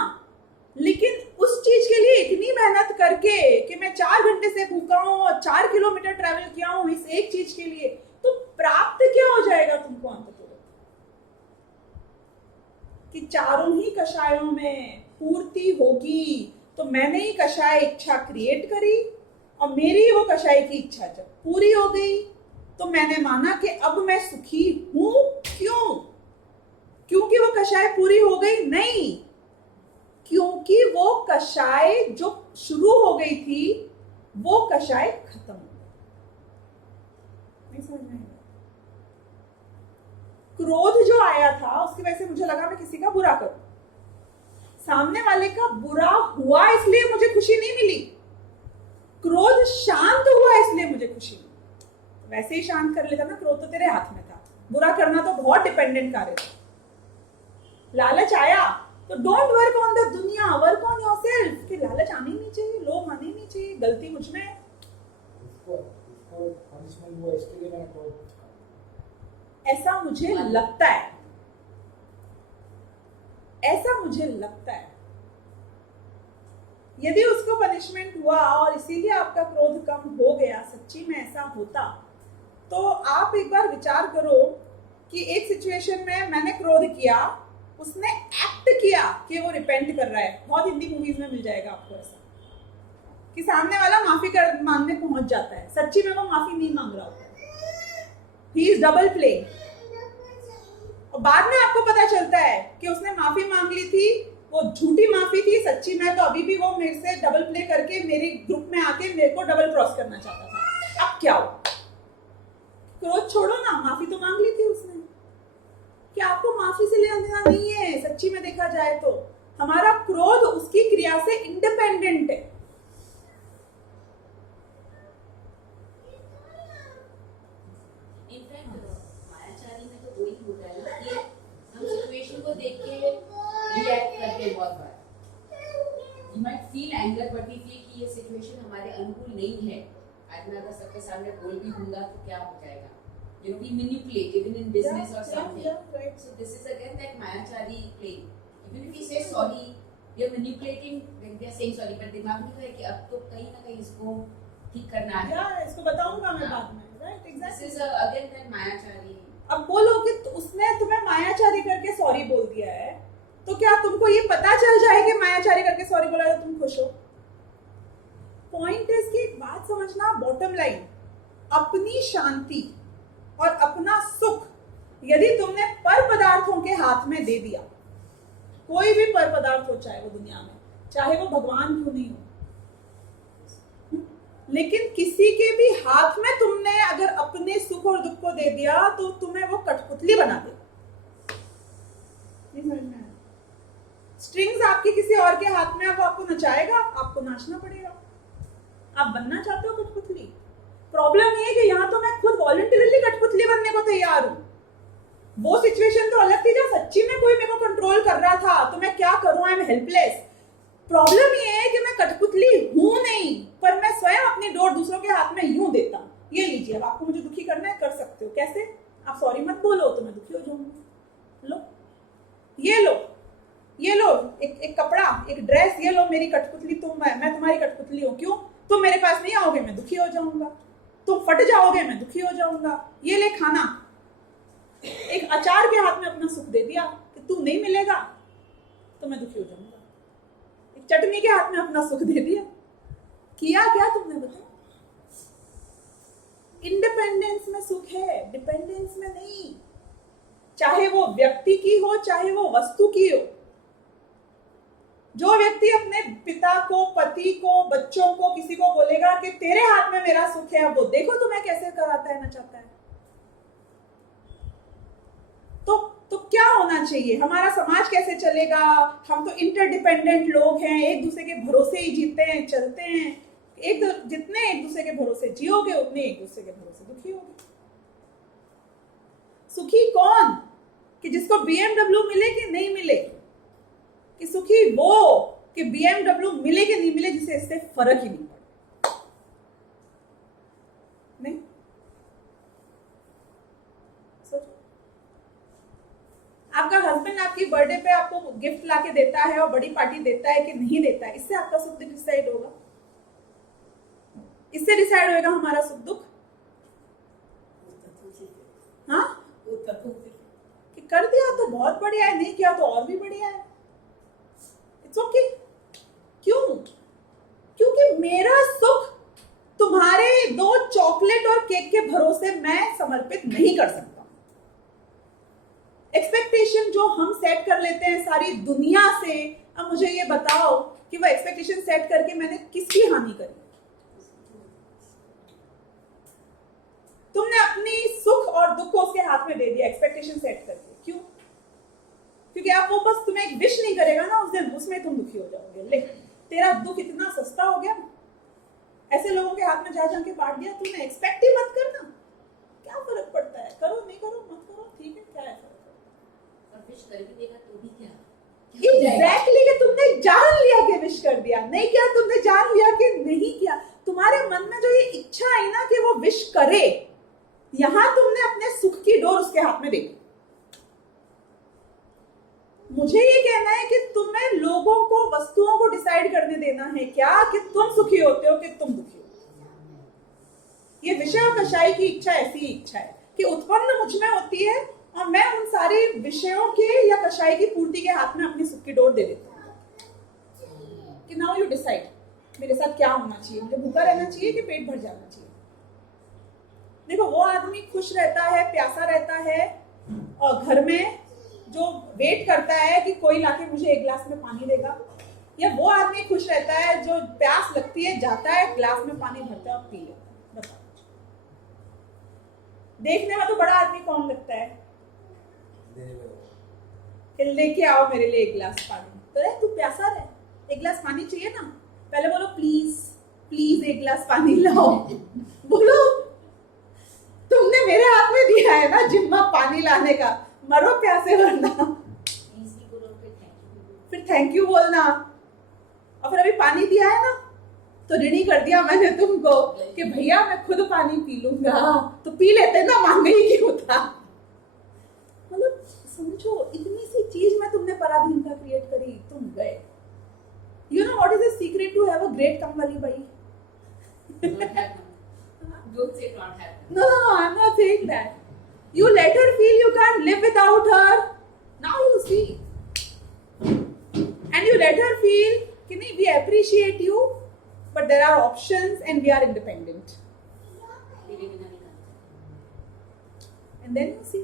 लेकिन उस चीज के लिए इतनी मेहनत करके कि मैं 4 घंटे से भूखा हूं और 4 किलोमीटर ट्रैवल किया हूं इस एक चीज के लिए, तो प्राप्त क्या हो जाएगा तुमको अंततः? कि चारों ही कषायों में पूर्ति होगी। तो मैंने ही कषाय इच्छा क्रिएट करी और मेरी वो कषाय की इच्छा जब पूरी हो गई तो मैंने माना कि अब मैं सुखी हूं। क्यों? क्योंकि वो कषाय पूरी हो गई? नहीं, क्योंकि वो कषाय जो शुरू हो गई थी वो कषाय खत्म हो गई। नहीं समझ में? क्रोध जो आया था उसकी वजह से मुझे लगा मैं किसी का बुरा करूं, सामने वाले का बुरा हुआ इसलिए मुझे खुशी नहीं मिली, क्रोध शांत हुआ इसलिए मुझे खुशी मिली। वैसे ही शांत कर लेता ना, क्रोध तो तेरे हाथ में था, बुरा करना तो बहुत डिपेंडेंट कार्य था। लालच आया तो डोंट वर्क ऑन द दुनिया, वर्क ऑन योरसेल्फ। कि लालच आनी नहीं चाहिए, लोभ आने नहीं चाहिए, गलती मुझ में है। इसको पनिशमेंट हुआ इसके लिए मैंने क्रोध करा। ऐसा मुझे लगता है, ऐसा मुझे लगता है। यदि उसको पनिशमेंट हुआ और इसीलिए आपका क्रोध कम हो गया, सच्ची में ऐसा होता, तो आप एक बार विचार करो कि एक सिचुएशन में मैंने क्रोध किया, उसने एक्ट किया कि वो रिपेंट कर रहा है। बहुत हिंदी मूवीज में मिल जाएगा आपको ऐसा कि सामने वाला माफी कर मांगने पहुंच जाता है, सच्ची में वो माफी नहीं मांग रहा होता है, ही इज डबल प्ले। और बाद में आपको पता चलता है कि उसने माफी मांग ली थी, वो झूठी माफी थी, सच्ची में तो अभी भी वो मेरे से डबल प्ले करके मेरे ग्रुप में आके मेरे को डबल क्रॉस करना चाहता था। अब क्या हो? क्रोध छोड़ो ना, माफी तो मांग ली थी उसने। कि आपको माफी से लेना देना नहीं है, सच्ची में देखा जाए तो हमारा क्रोध उसकी क्रिया से इंडिपेंडेंट है। मायाचारी में तो वही होता है ना कि हम सिचुएशन को देख के रिएक्ट करते हैं। बहुत बार you might feel anger but we feel कि ये सिचुएशन हमारे अनुकूल नहीं है, आज मैं अगर सबके सामने बोल भी दूंगा तो क्या हो जाएगा, you know, we manipulate even in business or something. Right. So this is again that mayachari play. Even if we say sorry, we are manipulating when we are saying sorry, but दिमाग में तो है कि अब तो कहीं ना कहीं इसको ठीक करना है। Yeah, इसको बताऊंगा मैं बाद में। Right, exactly. This is again that mayachari. अब बोलो कि उसने तुम्हें मायाचारी करके सॉरी बोल दिया है, तो क्या तुमको ये पता चल जाए कि मायाचारी करके सॉरी बोला तो तुम खुश हो? पॉइंट इज कि एक बात समझना, बॉटम लाइन, अपनी शांति और अपना सुख यदि तुमने पर पदार्थों के हाथ में दे दिया, कोई भी पर पदार्थ हो चाहे वो दुनिया में, चाहे वो भगवान क्यों नहीं हो, लेकिन किसी के भी हाथ में तुमने अगर अपने सुख और दुख को दे दिया तो तुम्हें वो कठपुतली बना दे। स्ट्रिंग्स आपके किसी और के हाथ में, वो आपको नचाएगा, आपको नाचना पड़ेगा। आप बनना चाहते हो कठपुतली? प्रॉब्लम ये है कि यहाँ तो मैं खुद वॉलंटरीली कठपुतली बनने को तैयार हूँ। वो सिचुएशन तो अलग थी जब सच्ची में कोई मेरे को कंट्रोल कर रहा था, तो मैं क्या करूँ, आई एम हेल्पलेस। प्रॉब्लम ये है कि मैं कठपुतली हूं नहीं, पर मैं स्वयं अपनी डोर दूसरों के हाथ में यूं देता हूँ। ये लीजिए, अब आपको मुझे दुखी करना है, कर सकते हो। कैसे? आप सॉरी मत बोलो तो मैं दुखी हो जाऊंगी। लो, ये लो, ये लो, एक कपड़ा, एक ड्रेस, ये लो मेरी कठपुतली, मैं तुम्हारी कठपुतली हूँ। क्यों? तुम मेरे पास नहीं आओगे, मैं दुखी हो जाऊंगा। तुम फट जाओगे, मैं दुखी हो जाऊंगा। ये ले खाना, एक अचार के हाथ में अपना सुख दे दिया कि तू नहीं मिलेगा तो मैं दुखी हो जाऊंगा। एक चटनी के हाथ में अपना सुख दे दिया। किया क्या तुमने, बताओ? इंडिपेंडेंस में सुख है, डिपेंडेंस में नहीं। चाहे वो व्यक्ति की हो, चाहे वो वस्तु की हो। जो व्यक्ति अपने पिता को, पति को, बच्चों को, किसी को बोलेगा कि तेरे हाथ में मेरा सुख है, वो देखो तुम्हें कैसे कराता है, नचाता है। तो क्या होना चाहिए? हमारा समाज कैसे चलेगा? हम तो इंटरडिपेंडेंट लोग हैं, एक दूसरे के भरोसे ही जीते हैं, चलते हैं। जितने एक दूसरे के भरोसे जियोगे उतने एक दूसरे के भरोसे दुखी होगे। सुखी कौन? कि जिसको BMW मिले कि नहीं मिले? कि सुखी वो कि BMW मिले कि नहीं मिले, जिसे इससे फर्क ही नहीं पड़ता। नहीं, आपका हस्बैंड आपकी बर्थडे पे आपको गिफ्ट लाके देता है और बड़ी पार्टी देता है कि नहीं देता है, इससे आपका सुख दुख डिसाइड होगा? इससे डिसाइड होगा हमारा सुख दुख? हाँ, कि कर दिया तो बहुत बढ़िया है, नहीं किया तो और भी बढ़िया है, इट्स ओके। क्यों? क्योंकि मेरा सुख तुम्हारे 2 चॉकलेट और केक के भरोसे मैं समर्पित नहीं कर सकता। एक्सपेक्टेशन जो हम सेट कर लेते हैं सारी दुनिया से, अब मुझे ये बताओ कि वो एक्सपेक्टेशन सेट करके मैंने किसकी हानि करी? तुमने अपनी सुख और दुख को उसके हाथ में दे दिया एक्सपेक्टेशन सेट करके। क्यों? क्योंकि आप वो बस तुम्हें एक विश नहीं करेगा ना उस दिन, उसमें तुम दुखी हो जाओगे। ले, तेरा दुख इतना सस्ता हो गया, ऐसे लोगों के हाथ में जा के बांट दिया तुमने। एक्सपेक्ट ही मत करना, क्या फर्क पड़ता है, करो नहीं करो मत करो, ठीक है, क्या है फर्क? विश कर भी देगा तो भी क्या? एग्जैक्टली कि तुमने जान लिया कि विश कर दिया, नहीं किया तुमने जान लिया कि नहीं किया। तुम्हारे मन में जो ये इच्छा है ना कि वो विश करे, यहां तुमने अपने सुख की डोर उसके हाथ में दे दी। मुझे ये कहना है कि तुम्हें लोगों को, वस्तुओं को डिसाइड करने देना है क्या कि तुम सुखी होते हो कि तुम दुखी हो। ये विषय और कषाय की इच्छा ऐसी इच्छा है कि उत्पन्न मुझ में होती है और मैं उन सारे विषयों के या कषाय की पूर्ति के हाथ में अपनी सुख की डोर दे देती हूँ कि नाउ यू डिसाइड मेरे साथ क्या होना चाहिए, मुझे भूखा रहना चाहिए कि पेट भर जाना चाहिए। देखो, वो आदमी खुश रहता है, प्यासा रहता है और घर में जो वेट करता है कि कोई लाके मुझे 1 गिलास में पानी देगा, या वो आदमी खुश रहता है जो प्यास लगती है, जाता है, गिलास में पानी भरता है और पी लेता है? बताओ, देखने में तो बड़ा आदमी कौन लगता है? लेके आओ मेरे लिए 1 गिलास पानी। तो तू प्यासा रहे, 1 गिलास पानी चाहिए ना, पहले बोलो प्लीज प्लीज 1 गिलास पानी लाओ। बोलो, तुमने मेरे हाथ में दिया है ना जिम्मा पानी लाने का, मरो प्यासे वरना। फिर थैंक यू बोलना, और फिर अभी पानी दिया है ना तो ऋणी कर दिया मैंने तुमको कि भैया मैं खुद पानी पी लूंगा, तो पी लेते ना, मांगे ही क्यों था। मतलब समझो, इतनी सी चीज में तुमने पराधीनता क्रिएट करी, तुम गए। You know what is the secret to have a great कंवली बाई? Don't say not happen. No, I'm not saying that. You let her feel you can't live without her. Now you see. And you let her feel कि नहीं, we appreciate you, but there are options and we are independent. And then you see.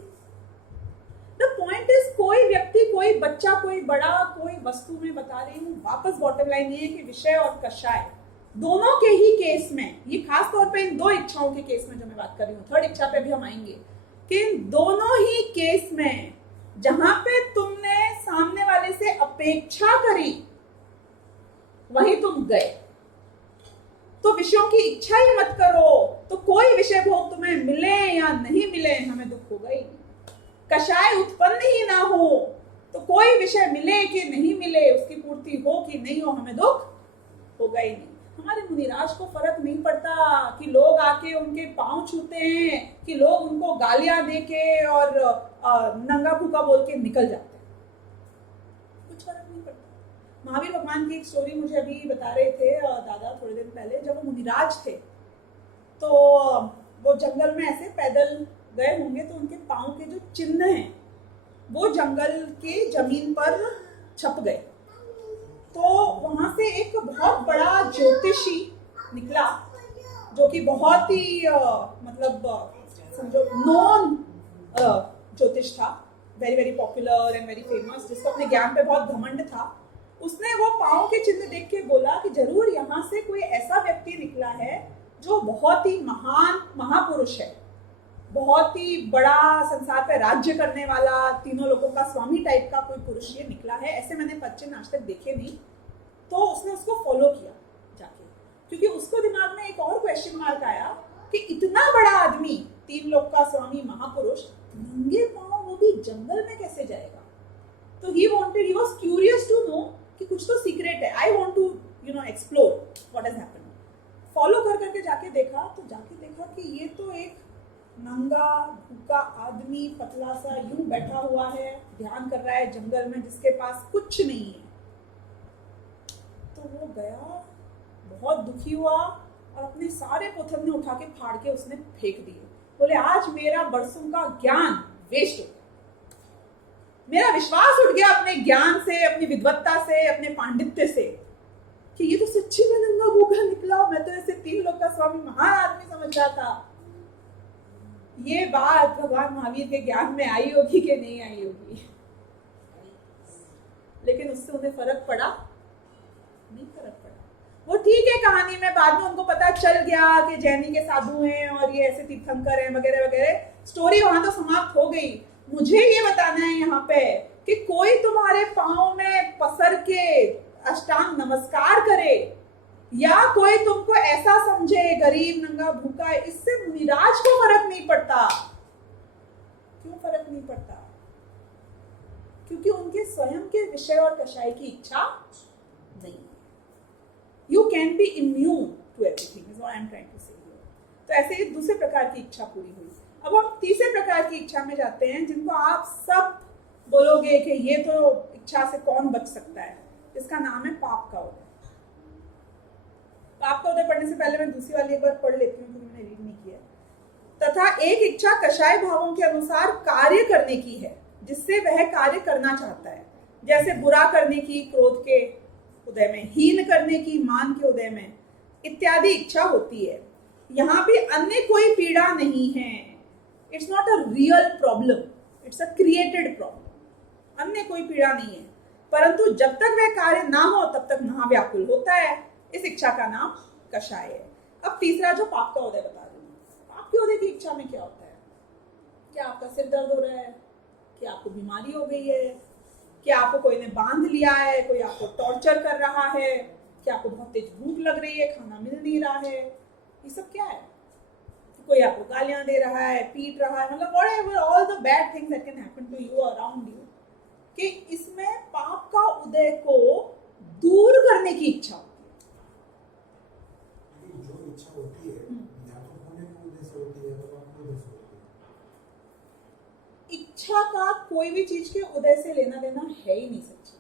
The point is, कोई व्यक्ति, कोई बच्चा, कोई बड़ा, कोई वस्तु, में बता रही हूँ, वापस बॉटम लाइन ये है कि विषय और कषाय दोनों के ही केस में, ये खास तौर पे इन 2 इच्छाओं के केस में जो मैं बात कर रही हूँ, 3rd इच्छा पे भी हम आएंगे, कि इन दोनों ही केस में जहां पे तुमने सामने वाले से अपेक्षा करी वहीं तुम गए। तो विषयों की इच्छा ही मत करो, तो कोई विषय भोग तुम्हें मिले या नहीं मिले, हमें दुख होगा ही नहीं। कषाय उत्पन्न ही ना हो तो कोई विषय मिले कि नहीं मिले, उसकी पूर्ति हो कि नहीं हो, हमें दुख होगा ही नहीं। हमारे मुनिराज को फर्क नहीं पड़ता कि लोग आके उनके पांव छूते हैं, कि लोग उनको गालियां देके और नंगा भूखा बोल के निकल जाते हैं, कुछ फर्क नहीं पड़ता। महावीर भगवान की एक स्टोरी मुझे अभी बता रहे थे दादा थोड़े दिन पहले, जब वो मुनिराज थे तो वो जंगल में ऐसे पैदल गए होंगे, तो उनके पांव के जो चिन्ह हैं वो जंगल के जमीन पर छप गए। तो वहां से एक बहुत बड़ा ज्योतिषी निकला, जो कि बहुत ही मतलब समझो नॉन ज्योतिष था, very very popular and very famous, जिसको अपने ज्ञान पे बहुत घमंड था। उसने वो पांव के चिन्ह देख के बोला कि जरूर यहाँ से कोई ऐसा व्यक्ति निकला है जो बहुत ही महान महापुरुष है, बहुत ही बड़ा संसार पे राज्य करने वाला, तीनों लोगों का स्वामी टाइप का कोई पुरुष ये निकला है। ऐसे मैंने बच्चे आज तक देखे नहीं। तो उसने उसको फॉलो किया जाके, क्योंकि उसको दिमाग में एक और क्वेश्चन मार्क आया कि इतना बड़ा आदमी, 3 लोग का स्वामी महापुरुष, नंगे पांव वो भी जंगल में कैसे जाएगा। तो he was curious to know कि कुछ तो सीक्रेट है, I want to explore what has happened. Follow कर करके जाके देखा, तो जाके देखा कि ये तो एक नंगा भूखा आदमी पतला सा यूं बैठा हुआ है, ध्यान कर रहा है जंगल में, जिसके पास कुछ नहीं है। तो वो गया, बहुत दुखी हुआ और अपने सारे पोथलने उठा के फाड़ के उसने फेंक दिए। बोले आज मेरा बरसों का ज्ञान वेस्ट हो गया, मेरा विश्वास उठ गया अपने ज्ञान से, अपनी विद्वत्ता से, अपने पांडित्य से, कि ये तो सच्ची में नंगा भूखा निकला। मैं तो ऐसे 3 लोक का स्वामी महान आदमी समझ रहा था। ये बात भगवान महावीर के ज्ञान में आई होगी कि नहीं आई होगी, लेकिन उससे उन्हें फर्क पड़ा नहीं, फर्क पड़ा। वो ठीक है कहानी में, बाद में उनको पता चल गया कि जैनी के साधु हैं और ये ऐसे तीर्थंकर हैं वगैरह वगैरह, स्टोरी वहां तो समाप्त हो गई। मुझे ये बताना है यहाँ पे कि कोई तुम्हारे पाँव में पसर के अष्टांग नमस्कार करे या कोई तुमको ऐसा समझे गरीब नंगा भूखा, इससे मिराज को फर्क नहीं पड़ता। क्यों फर्क नहीं पड़ता? क्योंकि उनके स्वयं के विषय और कषाय की इच्छा नहीं है। You can be immune to everything is what I am trying to say here. तो ऐसे ही दूसरे प्रकार की इच्छा पूरी हुई। अब हम तीसरे प्रकार की इच्छा में जाते हैं, जिनको आप सब बोलोगे कि ये तो इच्छा से कौन बच सकता है। इसका नाम है पाप का उदय। पाप का उदय पढ़ने से पहले मैं दूसरी वाली एक बार पढ़ लेती हूँ, क्योंकि मैंने रीड नहीं किया। तथा एक इच्छा कषाय भावों के अनुसार कार्य करने की है, जिससे वह कार्य करना चाहता है, जैसे बुरा करने की क्रोध के उदय में, हीन करने की मान के उदय में इत्यादि इच्छा होती है। यहाँ भी अन्य कोई पीड़ा नहीं है। It's not a real problem, it's a created problem. अन्य कोई पीड़ा नहीं है, परंतु जब तक वह कार्य ना हो तब तक महाव्याकुल होता है। इस इच्छा का नाम कषाय है। अब तीसरा जो पाप का उदय बता रही हूँ, पाप के उदय की इच्छा में क्या होता है? क्या आपका सिर दर्द हो रहा है? क्या आपको बीमारी हो गई है? क्या आपको कोई ने बांध लिया है? कोई आपको टॉर्चर कर रहा है? क्या आपको बहुत तेज भूख लग रही है, खाना मिल नहीं रहा है? ये सब क्या है? कोई आपको गालियां दे रहा है, पीट रहा है, मतलब whatever all the bad things that can happen to you around you, कि इसमें पाप का उदय को दूर करने की इच्छा होती है। जो इच्छा होती है या तो होने को उद्देश्य होती है या तो आपको उद्देश्य होती है। इच्छा का कोई भी चीज के उदय से लेना देना है ही नहीं सच्ची।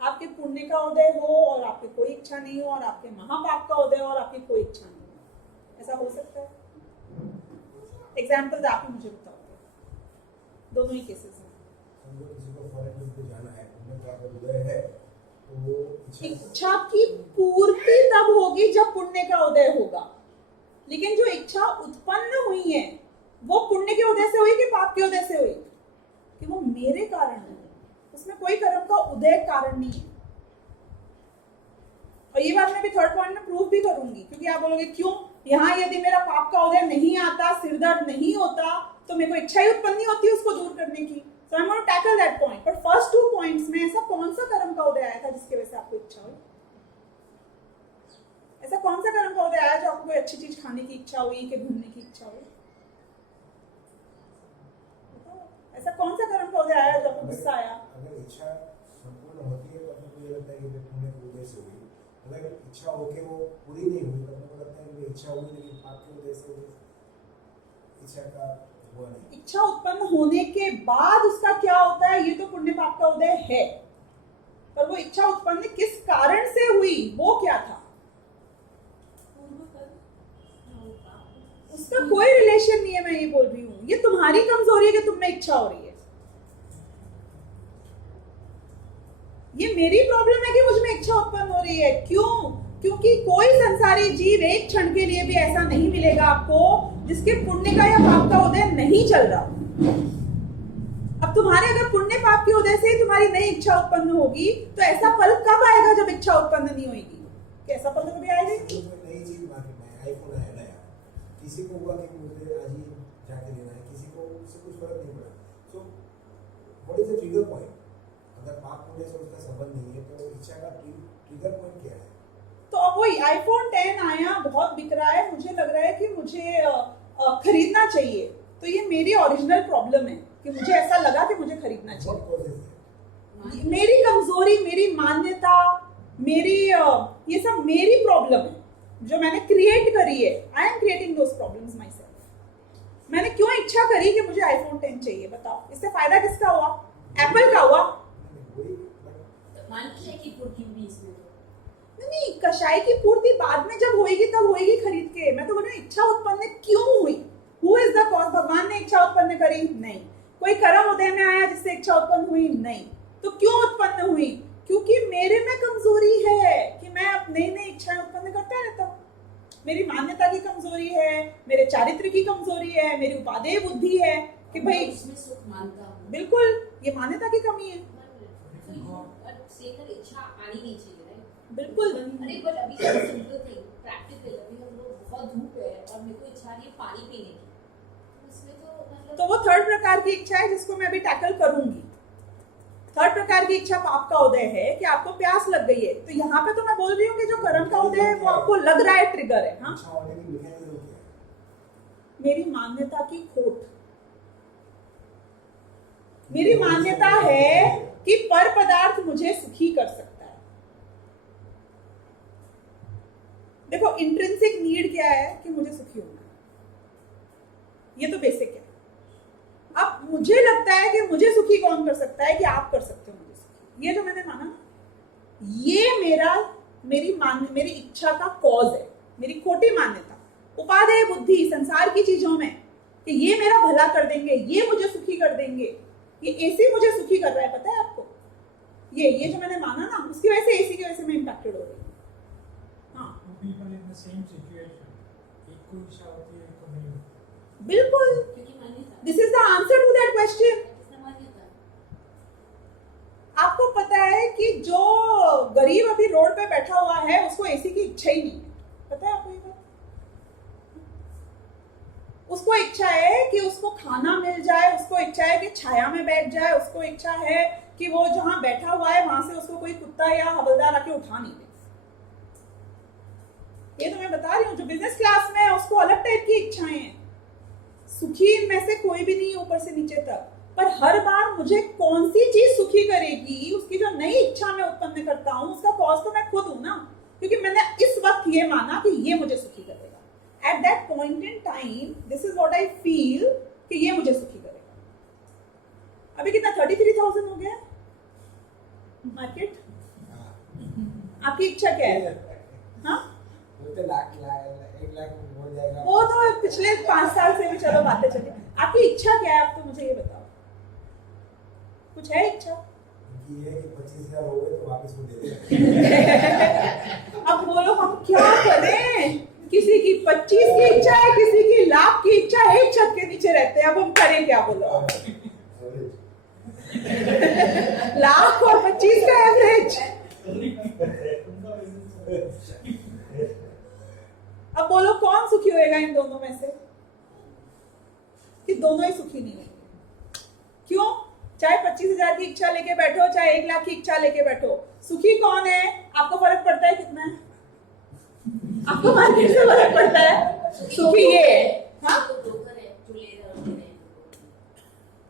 आपके पुण्य का उदय हो और आपकी कोई इच्छा नहीं हो, और आपके महापाप का उदय हो और आपकी कोई इच्छा नहीं हो, ऐसा हो सकता है? एग्जाम्पल्स आप ही मुझे बताओगे, दोनों ही केसेस में। समझो किसी को फॉरेन पे जाना है, पुण्य का उदय है, तो वो इच्छा की पूर्ति तब होगी जब पुण्य का उदय होगा। लेकिन जो इच्छा उत्पन्न हुई है वो पुण्य के उदय से हुई कि पाप के उदय से हुई? कि वो मेरे कारण है, उसमें कोई कर्म का उदय कारण नहीं है। और ये बात मैं भी थर्ड पॉइंट में प्रूव भी करूंगी, क्योंकि आप बोलोगे क्यों? यहाँ यदि मेरा पाप का उदय नहीं आता, सिर दर्द नहीं होता, तो मेरे को इच्छा ही उत्पन्न नहीं होती उसको दूर करने की। So I'm going to tackle that point. But first 2 points में ऐसा कौन सा कर्म का उदय आया था जिसकी वजह से आपको इच्छा हुई? ऐसा कौन सा कर्म का उदय आया जो आपको कोई अच्छी चीज खाने की इच्छा हुई कि घूमने की इच्छा हुई? ऐसा कौन सा कर्म का उदय आया जो आपको गुस्सा आया? अगर इच्छा संपूर्ण होती है तो आपको ये लगता है कि पुण्य के उदय से हुई। अगर इच्छा होके वो पूरी नहीं हुई तो आपको लगता है कि इच्छा हुई लेकिन पाप के उदय से इच्छा का हुआ नहीं। इच्छा उत्पन्न होने के बाद उसका क्या होता है ये तो पुण्य पाप का उदय है, पर वो इच्छा उत्पन्न किस कारण से हुई वो क्या था? उसका कोई रिलेशन नहीं है। मैं ये बोल रही हूँ ये तुम्हारी कमजोरी है कि तुम में इच्छा हो रही है। ये मेरी प्रॉब्लम है कि मुझ में इच्छा उत्पन्न हो रही है। क्यों? क्योंकि कोई संसारी जीव एक क्षण के लिए भी ऐसा नहीं मिलेगा आपको जिसके पुण्य का या पाप का उदय नहीं चल रहा। अब तुम्हारे अगर पुण्य पाप के उदय से ही तुम्हारी नई इच्छा उत्पन्न होगी तो ऐसा पल कब आएगा जब इच्छा उत्पन्न नहीं होगी? कैसा पल तो कभी आएगा ही नहीं। नई चीज मार्केट में आईफोन आया नया, किसी को हुआ कि मुझे आज ही जाके लेना है, किसी को उससे कुछ फर्क नहीं पड़ा। So what is the trigger point? अगर पाप पुण्य से उसका संबंध नहीं है तो इच्छा का ट्रिगर पॉइंट क्या है? तो अब वही आईफोन 10 आया, बहुत बिक रहा है, मुझे लग रहा है कि मुझे खरीदना चाहिए, तो ये मेरी ओरिजिनल प्रॉब्लम है कि मुझे ऐसा लगा कि मुझे खरीदना चाहिए। मेरी कमजोरी, मेरी मान्यता, मेरी ये सब मेरी प्रॉब्लम है। जो मैंने क्रिएट करी है, I am creating those problems my self. मैंने क्यों इच्छा करी कि मुझे आईफोन 10 चाहिए, बताओ, इससे फायदा किसका हुआ? एप्पल का हुआ? मानती है कि पूर्ति भी इसमें तो नहीं, कषाय की पूर्ति बाद में जब होएगी तब होएगी खरीद के। मैं तो बोल रही हूँ इच्छा उत्पन्न क्यों हुई? Who is the cause? भगवान ने इच्छा उत्पन्न करी? नहीं। कोई कर्म उदय में आया जिससे इच्छा उत्पन्न हुई? नहीं। तो क्यों उत्पन्न हुई? क्योंकि मेरे में कमजोरी है कि मैं अब नई नई इच्छाएं उत्पन्न करता रहता हूँ। मेरी मान्यता की कमजोरी है, मेरे चारित्र की कमजोरी है, मेरी उपादेय बुद्धि है कि भाई इसमें सुख मानता हूँ। बिल्कुल, ये मान्यता की कमी है। तो you सेकर इच्छा आनी नहीं चाहिए, राइट? बिल्कुल। अरे बट अभी सिंपल थिंग, प्रैक्टिकल, अभी हम लोग बहुत धूप है और मेरे को इच्छा रही है पानी पीने की, तो इसमें तो मतलब तो वो थर्ड प्रकार की इच्छा है जिसको मैं अभी टैकल करूंगी। थर्ड प्रकार की इच्छा पाप का उदय है कि आपको प्यास लग गई है। तो यहाँ पे तो मैं बोल रही हूँ कि जो कर्म का उदय है वो आपको लग रहा है ट्रिगर है। हाँ, अच्छा होने की मैकेनिज्म क्या है? मेरी मान्यता की खोट। मेरी मान्यता है कि पर पदार्थ मुझे सुखी कर सकता है। देखो, इंट्रिंसिक नीड क्या है कि मुझे सुखी होना है, ये तो बेसिक है। अब मुझे लगता है कि मुझे सुखी कौन कर सकता है कि आप कर सकते हो मुझे सुखी। ये जो मैंने माना ना, ये मेरी इच्छा का कॉज है, मेरी खोटी मान्यता, उपादेय बुद्धि संसार की चीजों में कि ये मेरा भला कर देंगे, ये मुझे सुखी कर देंगे। ये एसी मुझे सुखी कर रहा है, पता है आपको? ये जो मैंने माना ना, उसकी वजह से एसी की वजह से मैं इम्पैक्टेड हो रही हूँ। हाँ, people in the same situation, एक को इच्छा होती है, एक को नहीं होती। बिल्कुल। क्योंकि मान्यता, this is the answer to that question. किसने मान्यता? आपको पता है कि जो गरीब अभी रोड पे बैठा हुआ है उसको एसी की इच्छा ही नहीं है, पता है आपको ये बात? उसको इच्छा है कि उसको खाना मिल जाए, उसको इच्छा है कि छाया में बैठ जाए, उसको इच्छा है कि वो जहां बैठा हुआ है वहां से उसको कोई कुत्ता या हवलदार आके उठा नहीं दे। ये तो मैं बता रही हूँ, जो बिजनेस क्लास में है उसको अलग टाइप की इच्छाएं हैं। सुखी इनमें से कोई भी नहीं ऊपर से नीचे तक, पर हर बार मुझे कौन सी चीज सुखी करेगी, उसकी जो नई इच्छा मैं उत्पन्न करता हूँ उसका कॉज तो मैं खुद हूं ना, क्योंकि मैंने इस वक्त ये माना कि ये मुझे सुखी करेगा। At that point in time this is what I feel कि ये मुझे सुखी करेगा। अभी कितना 33,000 हो गया मार्केट? आपकी इच्छा क्या है? हाँ, बोलते लाख 1 लाख हो जाएगा। वो तो पिछले 5 साल से भी चलो बातें चली। आपकी इच्छा क्या है? आप तो मुझे ये बताओ, कुछ है इच्छा? ये है कि 25,000 हो गए तो वापस को दे दें। अब बोलो हम क्या करें? किसी की 25 की इच्छा है, किसी की लाख की इच्छा है, एक छत के नीचे रहते हैं, अब हम करें क्या? बोलो लाख और 25 का एवरेज। अब बोलो कौन सुखी होएगा इन दोनों में से? कि दोनों ही सुखी नहीं होंगे। क्यों? चाहे 25,000 की इच्छा लेके बैठो, चाहे 1 लाख की इच्छा लेके बैठो, सुखी कौन है? आपको फर्क पड़ता है कितना है? आपको मार्केट से फर्क पड़ता है? सुखी ये है। हाँ, तो ब्रोकर है जो ले रहे और दे रहे हैं।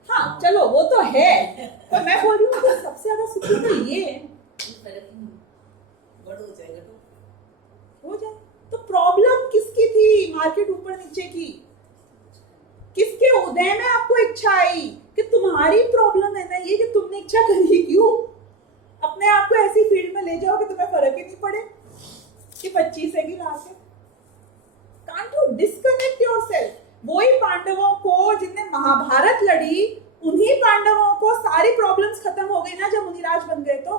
हाँ, चलो वो तो है, पर मैं बोल रही हूँ कि सबसे ज्यादा सुखी तो ये है। फर्क ही नहीं, बड़ हो जाएगा तो हो जाए। तो प्रॉब्लम किसकी थी? मार्केट ऊपर नीचे की। किसके उदय में आपको इच्छा आई? कि तुम्हारी प्रॉब्लम है ना ये कि तुमने इच्छा करी क्यों? अपने आप को ऐसी फील्ड में ले जाओ कि तुम्हें फर्क ही नहीं पड़े कि 25 है कि लाख है। Can't you disconnect yourself? वही पांडवों को जिनने महाभारत लड़ी, उन्हीं पांडवों को सारी प्रॉब्लम्स खत्म हो गई ना जब मुनिराज बन गए। तो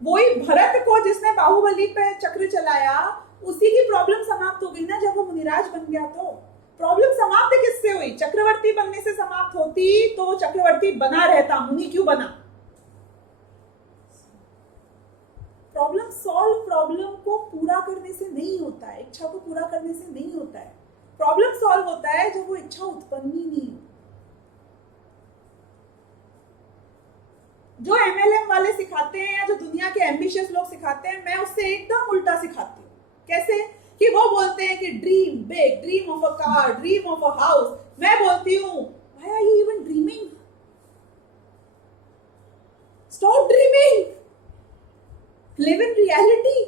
वही भरत को जिसने बाहुबली पे चक्र चलाया, उसी की प्रॉब्लम समाप्त हो गई ना जब वो मुनिराज बन गया। तो प्रॉब्लम समाप्त किससे हुई? चक्रवर्ती बनने से समाप्त होती तो वो चक्रवर्ती बना रहता, मुनि क्यों बना? प्रॉब्लम सॉल्व प्रॉब्लम को पूरा करने से नहीं होता है, इच्छा को पूरा करने से नहीं होता है। प्रॉब्लम सॉल्व होता है जब वो इच्छा उत्पन्न ही नहीं हो। जो एमएलएम वाले सिखाते हैं या जो दुनिया के एम्बिशियस लोग सिखाते हैं, मैं उससे एकदम उल्टा सिखाती हूँ। कैसे? कि वो बोलते हैं कि dream big, dream of a car, dream of a house. मैं बोलती हूँ why are you even dreaming? Stop dreaming, live in reality.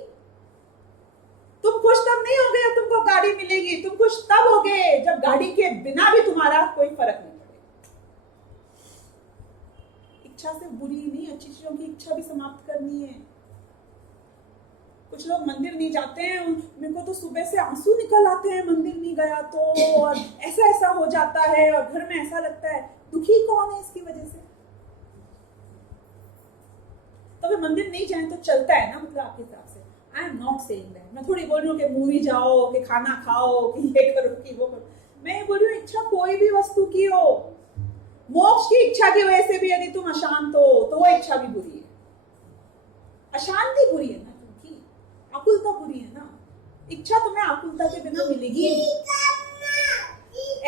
खुश तब होगे जब गाड़ी के बिना भी तुम्हारा कोई फर्क नहीं पड़ेगा। इच्छा सिर्फ बुरी नहीं, अच्छी चीजों की इच्छा भी समाप्त करनी है। कुछ लोग मंदिर नहीं जाते हैं, मेरे को तो सुबह से आंसू निकल आते हैं मंदिर नहीं गया तो, और ऐसा ऐसा हो जाता है और घर में ऐसा लगता है। दुखी कौन है इसकी वजह से? तो वे मंदिर नहीं जाए तो चलता है ना, मतलब आपके हिसाब से। I am not saying that. मैं थोड़ी बोल रही हूँ कि मूवी जाओ, कि खाना खाओ, कि ये करो, कि वो करो। मैं बोल रही हूँ इच्छा कोई भी वस्तु की हो, मोक्ष की इच्छा की वजह से भी यदि तुम अशांत हो तो वो इच्छा भी बुरी है। अशांति बुरी है ना, क्योंकि आकुलता बुरी है ना। इच्छा तुम्हें आकुलता के बिना मिलेगी।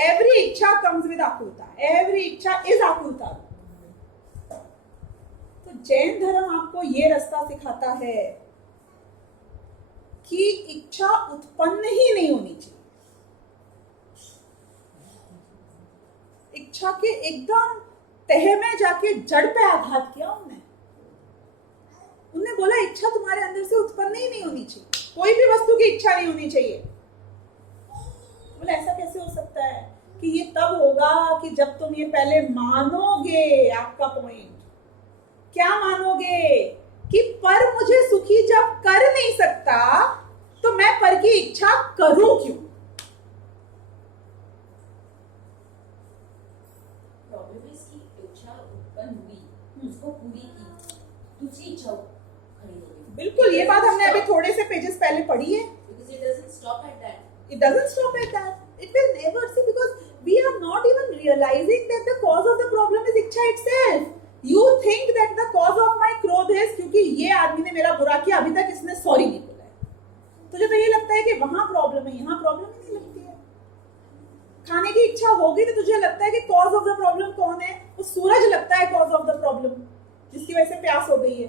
एवरी इच्छा कम्स विद आकुलता, एवरी इच्छा इज आकुलता। तो जैन धर्म आपको ये रास्ता सिखाता है कि इच्छा उत्पन्न ही नहीं होनी चाहिए। इच्छा के एकदम तह में जाके जड़ पे आघात किया उन्होंने बोला इच्छा तुम्हारे अंदर से उत्पन्न ही नहीं होनी चाहिए, कोई भी वस्तु की इच्छा नहीं होनी चाहिए। बोले ऐसा कैसे हो सकता है? कि ये तब होगा कि जब तुम ये पहले मानोगे। आपका पॉइंट क्या मानोगे? कि पर मुझे सुखी जब कर नहीं सकता तो मैं पर की इच्छा करूं क्यों? प्रॉब्लम है इसकी इच्छा उत्पन्न हुई, उसको पूरी की, दूसरी इच्छा खड़ी हो गई। बिल्कुल, ये बात हमने अभी थोड़े से पेजेस पहले पढ़ी है। Because it doesn't stop at that. It doesn't stop at that. It will never see, because we are not even realizing that the cause of the problem is इच्छा itself. You think that the cause of my क्रोध is क्योंकि ये आदमी ने मेरा बुरा किया, अभी तक इसने सॉरी नहीं बोला है। तुझे तो ये लगता है कि वहां प्रॉब्लम है, यहाँ प्रॉब्लम ही नहीं लगती है। खाने की इच्छा होगी तो तुझे लगता है कि कॉज ऑफ द प्रॉब्लम कौन है? वो सूरज लगता है कॉज ऑफ द प्रॉब्लम, जिसकी वजह से प्यास हो गई है।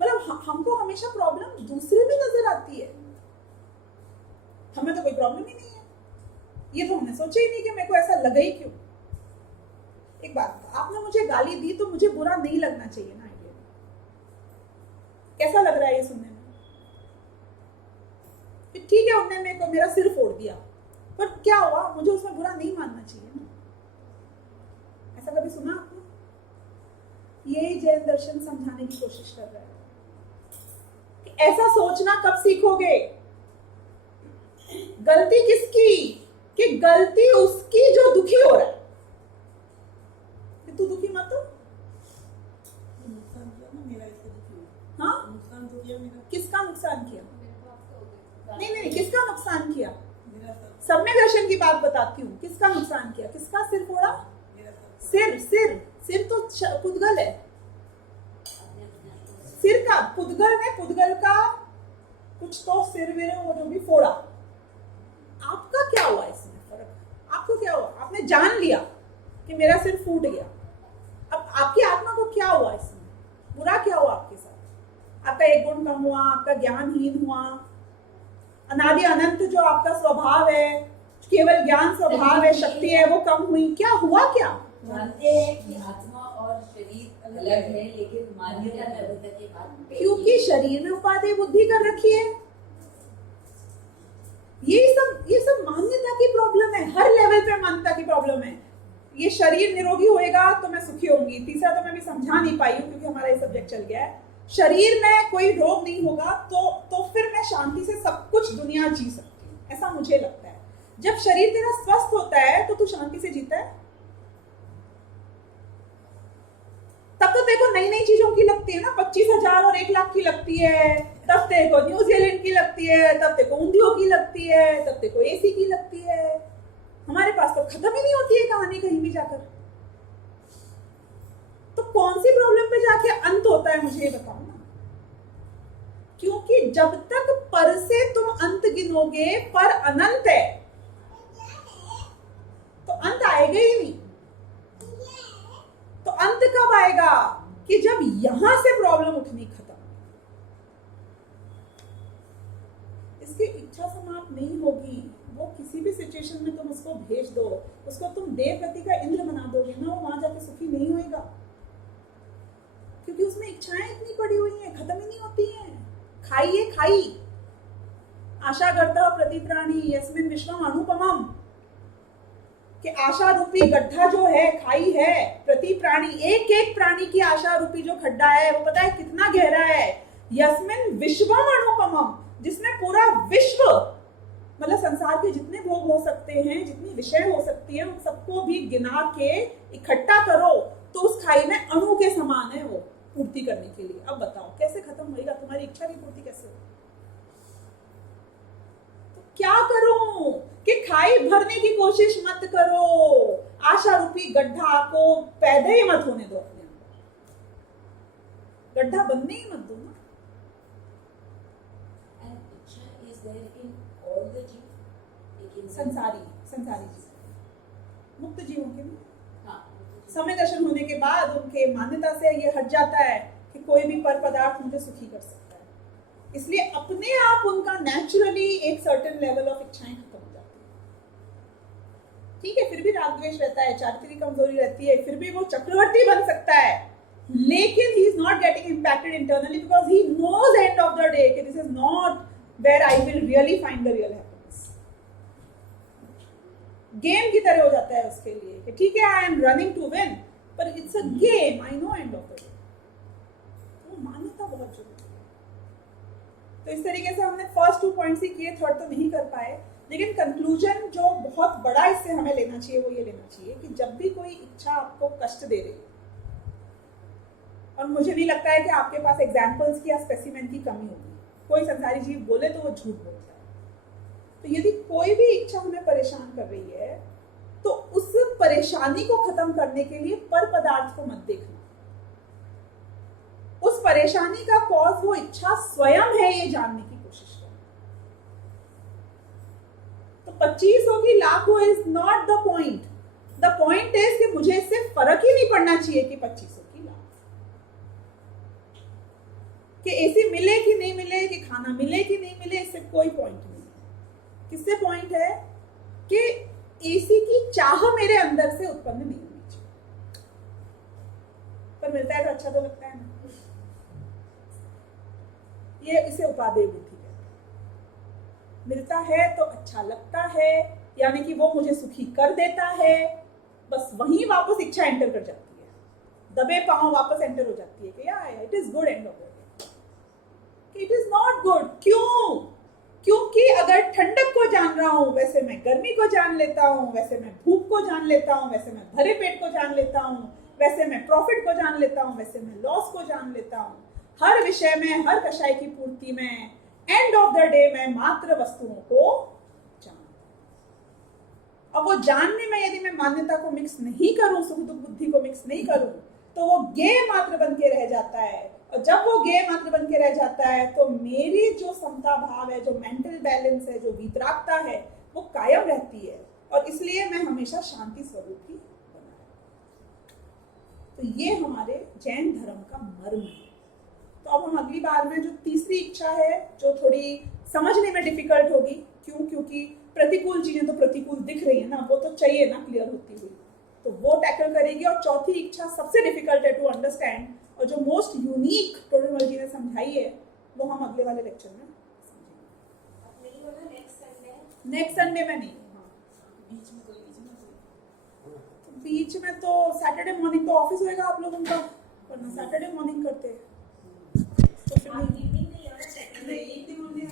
मतलब हमको हमेशा प्रॉब्लम दूसरे में नजर आती है, हमें तो कोई प्रॉब्लम ही नहीं है। ये तो हमने सोचा ही नहीं कि मेरे को ऐसा लगा ही क्यों। एक बात, आपने मुझे गाली दी तो मुझे बुरा नहीं लगना चाहिए ना। आइडिया कैसा लग रहा है ये सुनने में? ठीक है, उन्होंने मेरे को मेरा सिर फोड़ दिया, पर क्या हुआ? मुझे उसमें बुरा नहीं मानना चाहिए ना। ऐसा कभी सुना आपने? यही जैन दर्शन समझाने की कोशिश कर रहा है कि ऐसा सोचना कब सीखोगे? गलती किसकी? कि गलती उसकी जो दुखी हो रहा है। कि तू दुखी मत हो। नुकसान किया ना मेरा, इससे दुखी हुआ। हाँ, नुकसान तो किया मेरा। किसका नुकसान किया? नहीं, किसका नुकसान किया? मेरा सर, सम्यक दर्शन की बात बताती हूँ। किसका नुकसान किया? किसका सिर फोड़ा? मेरा सर। सिर सिर सिर तो पुद्गल है। सिर का पुद्गल ने पुद्गल का कुछ तो सिर विर वो जो भी फोड़ा। आपका क्या हुआ इसमें फर्क? आपको क्या हुआ? आपने जान लिया कि मेरा सिर फूट गया। अब आपकी आत्मा को क्या हुआ इसमें? बुरा क्या हुआ आपके साथ? आपका एक गुण कम हुआ, आपका ज्ञानहीन हुआ, अनादि अनंत जो आपका स्वभाव है, केवल ज्ञान स्वभाव है, शक्ति है, वो कम हुई। क्या हुआ? क्या जानते हैं कि आत्मा और शरीर अलग है, लेकिन मान्यता में अभी तक ये बात क्योंकि शरीर में उपाधि बुद्धि कर रखी है। ये सब मान्यता की प्रॉब्लम है। हर लेवल पे मान्यता की प्रॉब्लम है। ये शरीर निरोगी होएगा तो मैं सुखी होंगी। तीसरा तो मैं भी समझा नहीं पाई हूँ क्योंकि हमारा ये सब्जेक्ट चल गया है। शरीर में कोई रोग नहीं होगा तो फिर मैं शांति से सब कुछ दुनिया जी सकती हूँ, ऐसा मुझे लगता है। जब शरीर तेरा स्वस्थ होता है तो तू शांति से जीता है। तब तो तेरे को नई नई चीजों की लगती है ना, 25,000 और 1 लाख की लगती है, तब तेरे को न्यूजीलैंड की लगती है, तब तेरे को ऊंधियों की लगती है, तब तेरे को एसी की लगती है। हमारे पास तो खत्म ही नहीं होती है कहानी कहीं भी जाकर। तो कौन सी प्रॉब्लम पे जाके अंत होता है, मुझे ये बताओ ना। क्योंकि जब तक पर से तुम अंत गिनोगे, पर अनंत है, तो अंत आएगा ही नहीं। तो अंत कब आएगा? कि जब यहां से प्रॉब्लम उठनी खत्म। इसकी इच्छा समाप्त नहीं होगी। वो किसी भी सिचुएशन में तुम उसको भेज दो, उसको तुम देवगति का इंद्र बना दोगे ना, वो वहां जाके सुखी नहीं होएगा। क्योंकि उसमें इच्छाएं इतनी पड़ी हुई हैं, खत्म ही नहीं होती हैं। खाई है खाई, आशा गर्तः प्रतिप्राणी यस्मिन् विश्वम अनुपमम, कि आशा रूपी गड्ढा जो है, खाई है, प्रति प्राणी, एक एक प्राणी की आशा रूपी जो खड्डा है वो पता है कितना गहरा है, यस्मिन् विश्वम अनुपमम, जिसमें पूरा विश्व, मतलब संसार के जितने भोग हो सकते हैं, जितनी विषय हो सकती है, उन सबको भी गिना के इकट्ठा करो तो उस खाई में अणु के समान है वो पूर्ति करने के लिए। अब बताओ कैसे खत्म होएगा, तुम्हारी इच्छा की पूर्ति कैसे होगी? तो क्या करूं कि खाई भरने की कोशिश मत करो, आशा रूपी गड्ढा को पैदा ही मत होने दो, अपने अंदर गड्ढा बनने ही मत दो ना। And ichha is there in all the जीव, लेकिन संसारी जीव, मुक्त जीवों के भी हाँ, समय दर्शन होने के बाद उनके मान्यता से ये हट जाता है कि कोई भी पर पदार्थ मुझे सुखी कर सकता है, इसलिए अपने आप उनका नेचुरली एक सर्टेन लेवल ऑफ इच्छाएं खत्म हो जाती है। ठीक है, फिर भी राग द्वेष रहता है, चारित्र्य की कमजोरी रहती है, फिर भी वो चक्रवर्ती बन सकता है, लेकिन he is not getting impacted internally because he knows end of the day कि this is not where I will really find the real happiness. Game की तरह हो जाता है उसके लिए कि ठीक है I am running to win, पर it's a game, I know end of the day. वो मान्यता बहुत जरूरी है। तो इस तरीके से हमने फर्स्ट 2 पॉइंट्स ही किए, थर्ड तो नहीं कर पाए, लेकिन कंक्लूजन जो बहुत बड़ा इससे हमें लेना चाहिए वो ये लेना चाहिए कि जब भी कोई इच्छा आपको कष्ट दे रही है, और मुझे नहीं लगता है कि आपके पास एग्जाम्पल्स की या स्पेसिमेन की कमी होगी, कोई संसारी जीव बोले तो वो झूठ बोलता है, तो यदि कोई भी इच्छा हमें परेशान कर रही है तो उस परेशानी को खत्म करने के लिए पर पदार्थ को मत देखना, उस परेशानी का कॉज वो इच्छा स्वयं है ये जानने की कोशिश करना। तो 25 हो कि लाख हो is not the point, the point is कि मुझे इससे फर्क ही नहीं पड़ना चाहिए कि 25 हो कि लाख, कि एसी मिले कि नहीं मिले, कि खाना मिले कि नहीं मिले, इससे कोई पॉइंट नहीं है। किससे पॉइंट है कि एसी की चाह मेरे अंदर से उत्पन्न नहीं होनी चाहिए, पर मिलता है तो अच्छा तो लगता है ना, ये इसे उपादेय बुद्धि कहते हैं। मिलता है तो अच्छा लगता है, यानी कि वो मुझे सुखी कर देता है, बस वहीं वापस इच्छा एंटर कर जाती है, दबे पांव वापस एंटर हो जाती है कि यार it is good and of the day, it is not good. क्यों? क्योंकि अगर ठंडक को जान रहा हूं वैसे मैं गर्मी को जान लेता हूं, वैसे मैं भूख को जान लेता हूं, वैसे मैं भरे पेट को जान लेता हूं, वैसे मैं प्रॉफिट को जान लेता हूं, वैसे मैं लॉस को जान लेता हूं। हर विषय में, हर कषाय की पूर्ति में, एंड ऑफ द डे मैं मात्र वस्तुओं को जानता हूं। अब वो जानने में यदि मैं मान्यता को मिक्स नहीं करूं, सुख दुख बुद्धि को मिक्स नहीं करूं, तो वो ज्ञेय मात्र बन के रह जाता है, और जब वो ज्ञेय मात्र बन के रह जाता है तो मेरी जो समता भाव है, जो मेंटल बैलेंस है, जो वीतरागता है, वो कायम रहती है, और इसलिए मैं हमेशा शांति स्वरूप ही बना रहता हूं। तो ये हमारे जैन धर्म का मर्म है। तो अब हम अगली बार में जो तीसरी इच्छा है, जो थोड़ी समझने में डिफिकल्ट होगी, क्यों? क्योंकि प्रतिकूल चीजें तो प्रतिकूल दिख रही है ना, वो तो चाहिए ना क्लियर होती हुई, तो वो टैकल करेगी। और चौथी इच्छा सबसे डिफिकल्ट है टू अंडरस्टैंड, और जो मोस्ट यूनिक टोडरमल जी ने समझाई है, वो हम अगले वाले लेक्चर में समझेंगे। अब नहीं बोला नेक्स्ट संडे, नेक्स्ट संडे में नहीं, हाँ बीच में कोई तो बीच में तो सैटरडे मॉर्निंग तो ऑफिस होएगा आप लोगों का, वरना सैटरडे मॉर्निंग करते हैं तो फिर आप इवनिंग नहीं, और सैटरडे इवनिंग ओनली।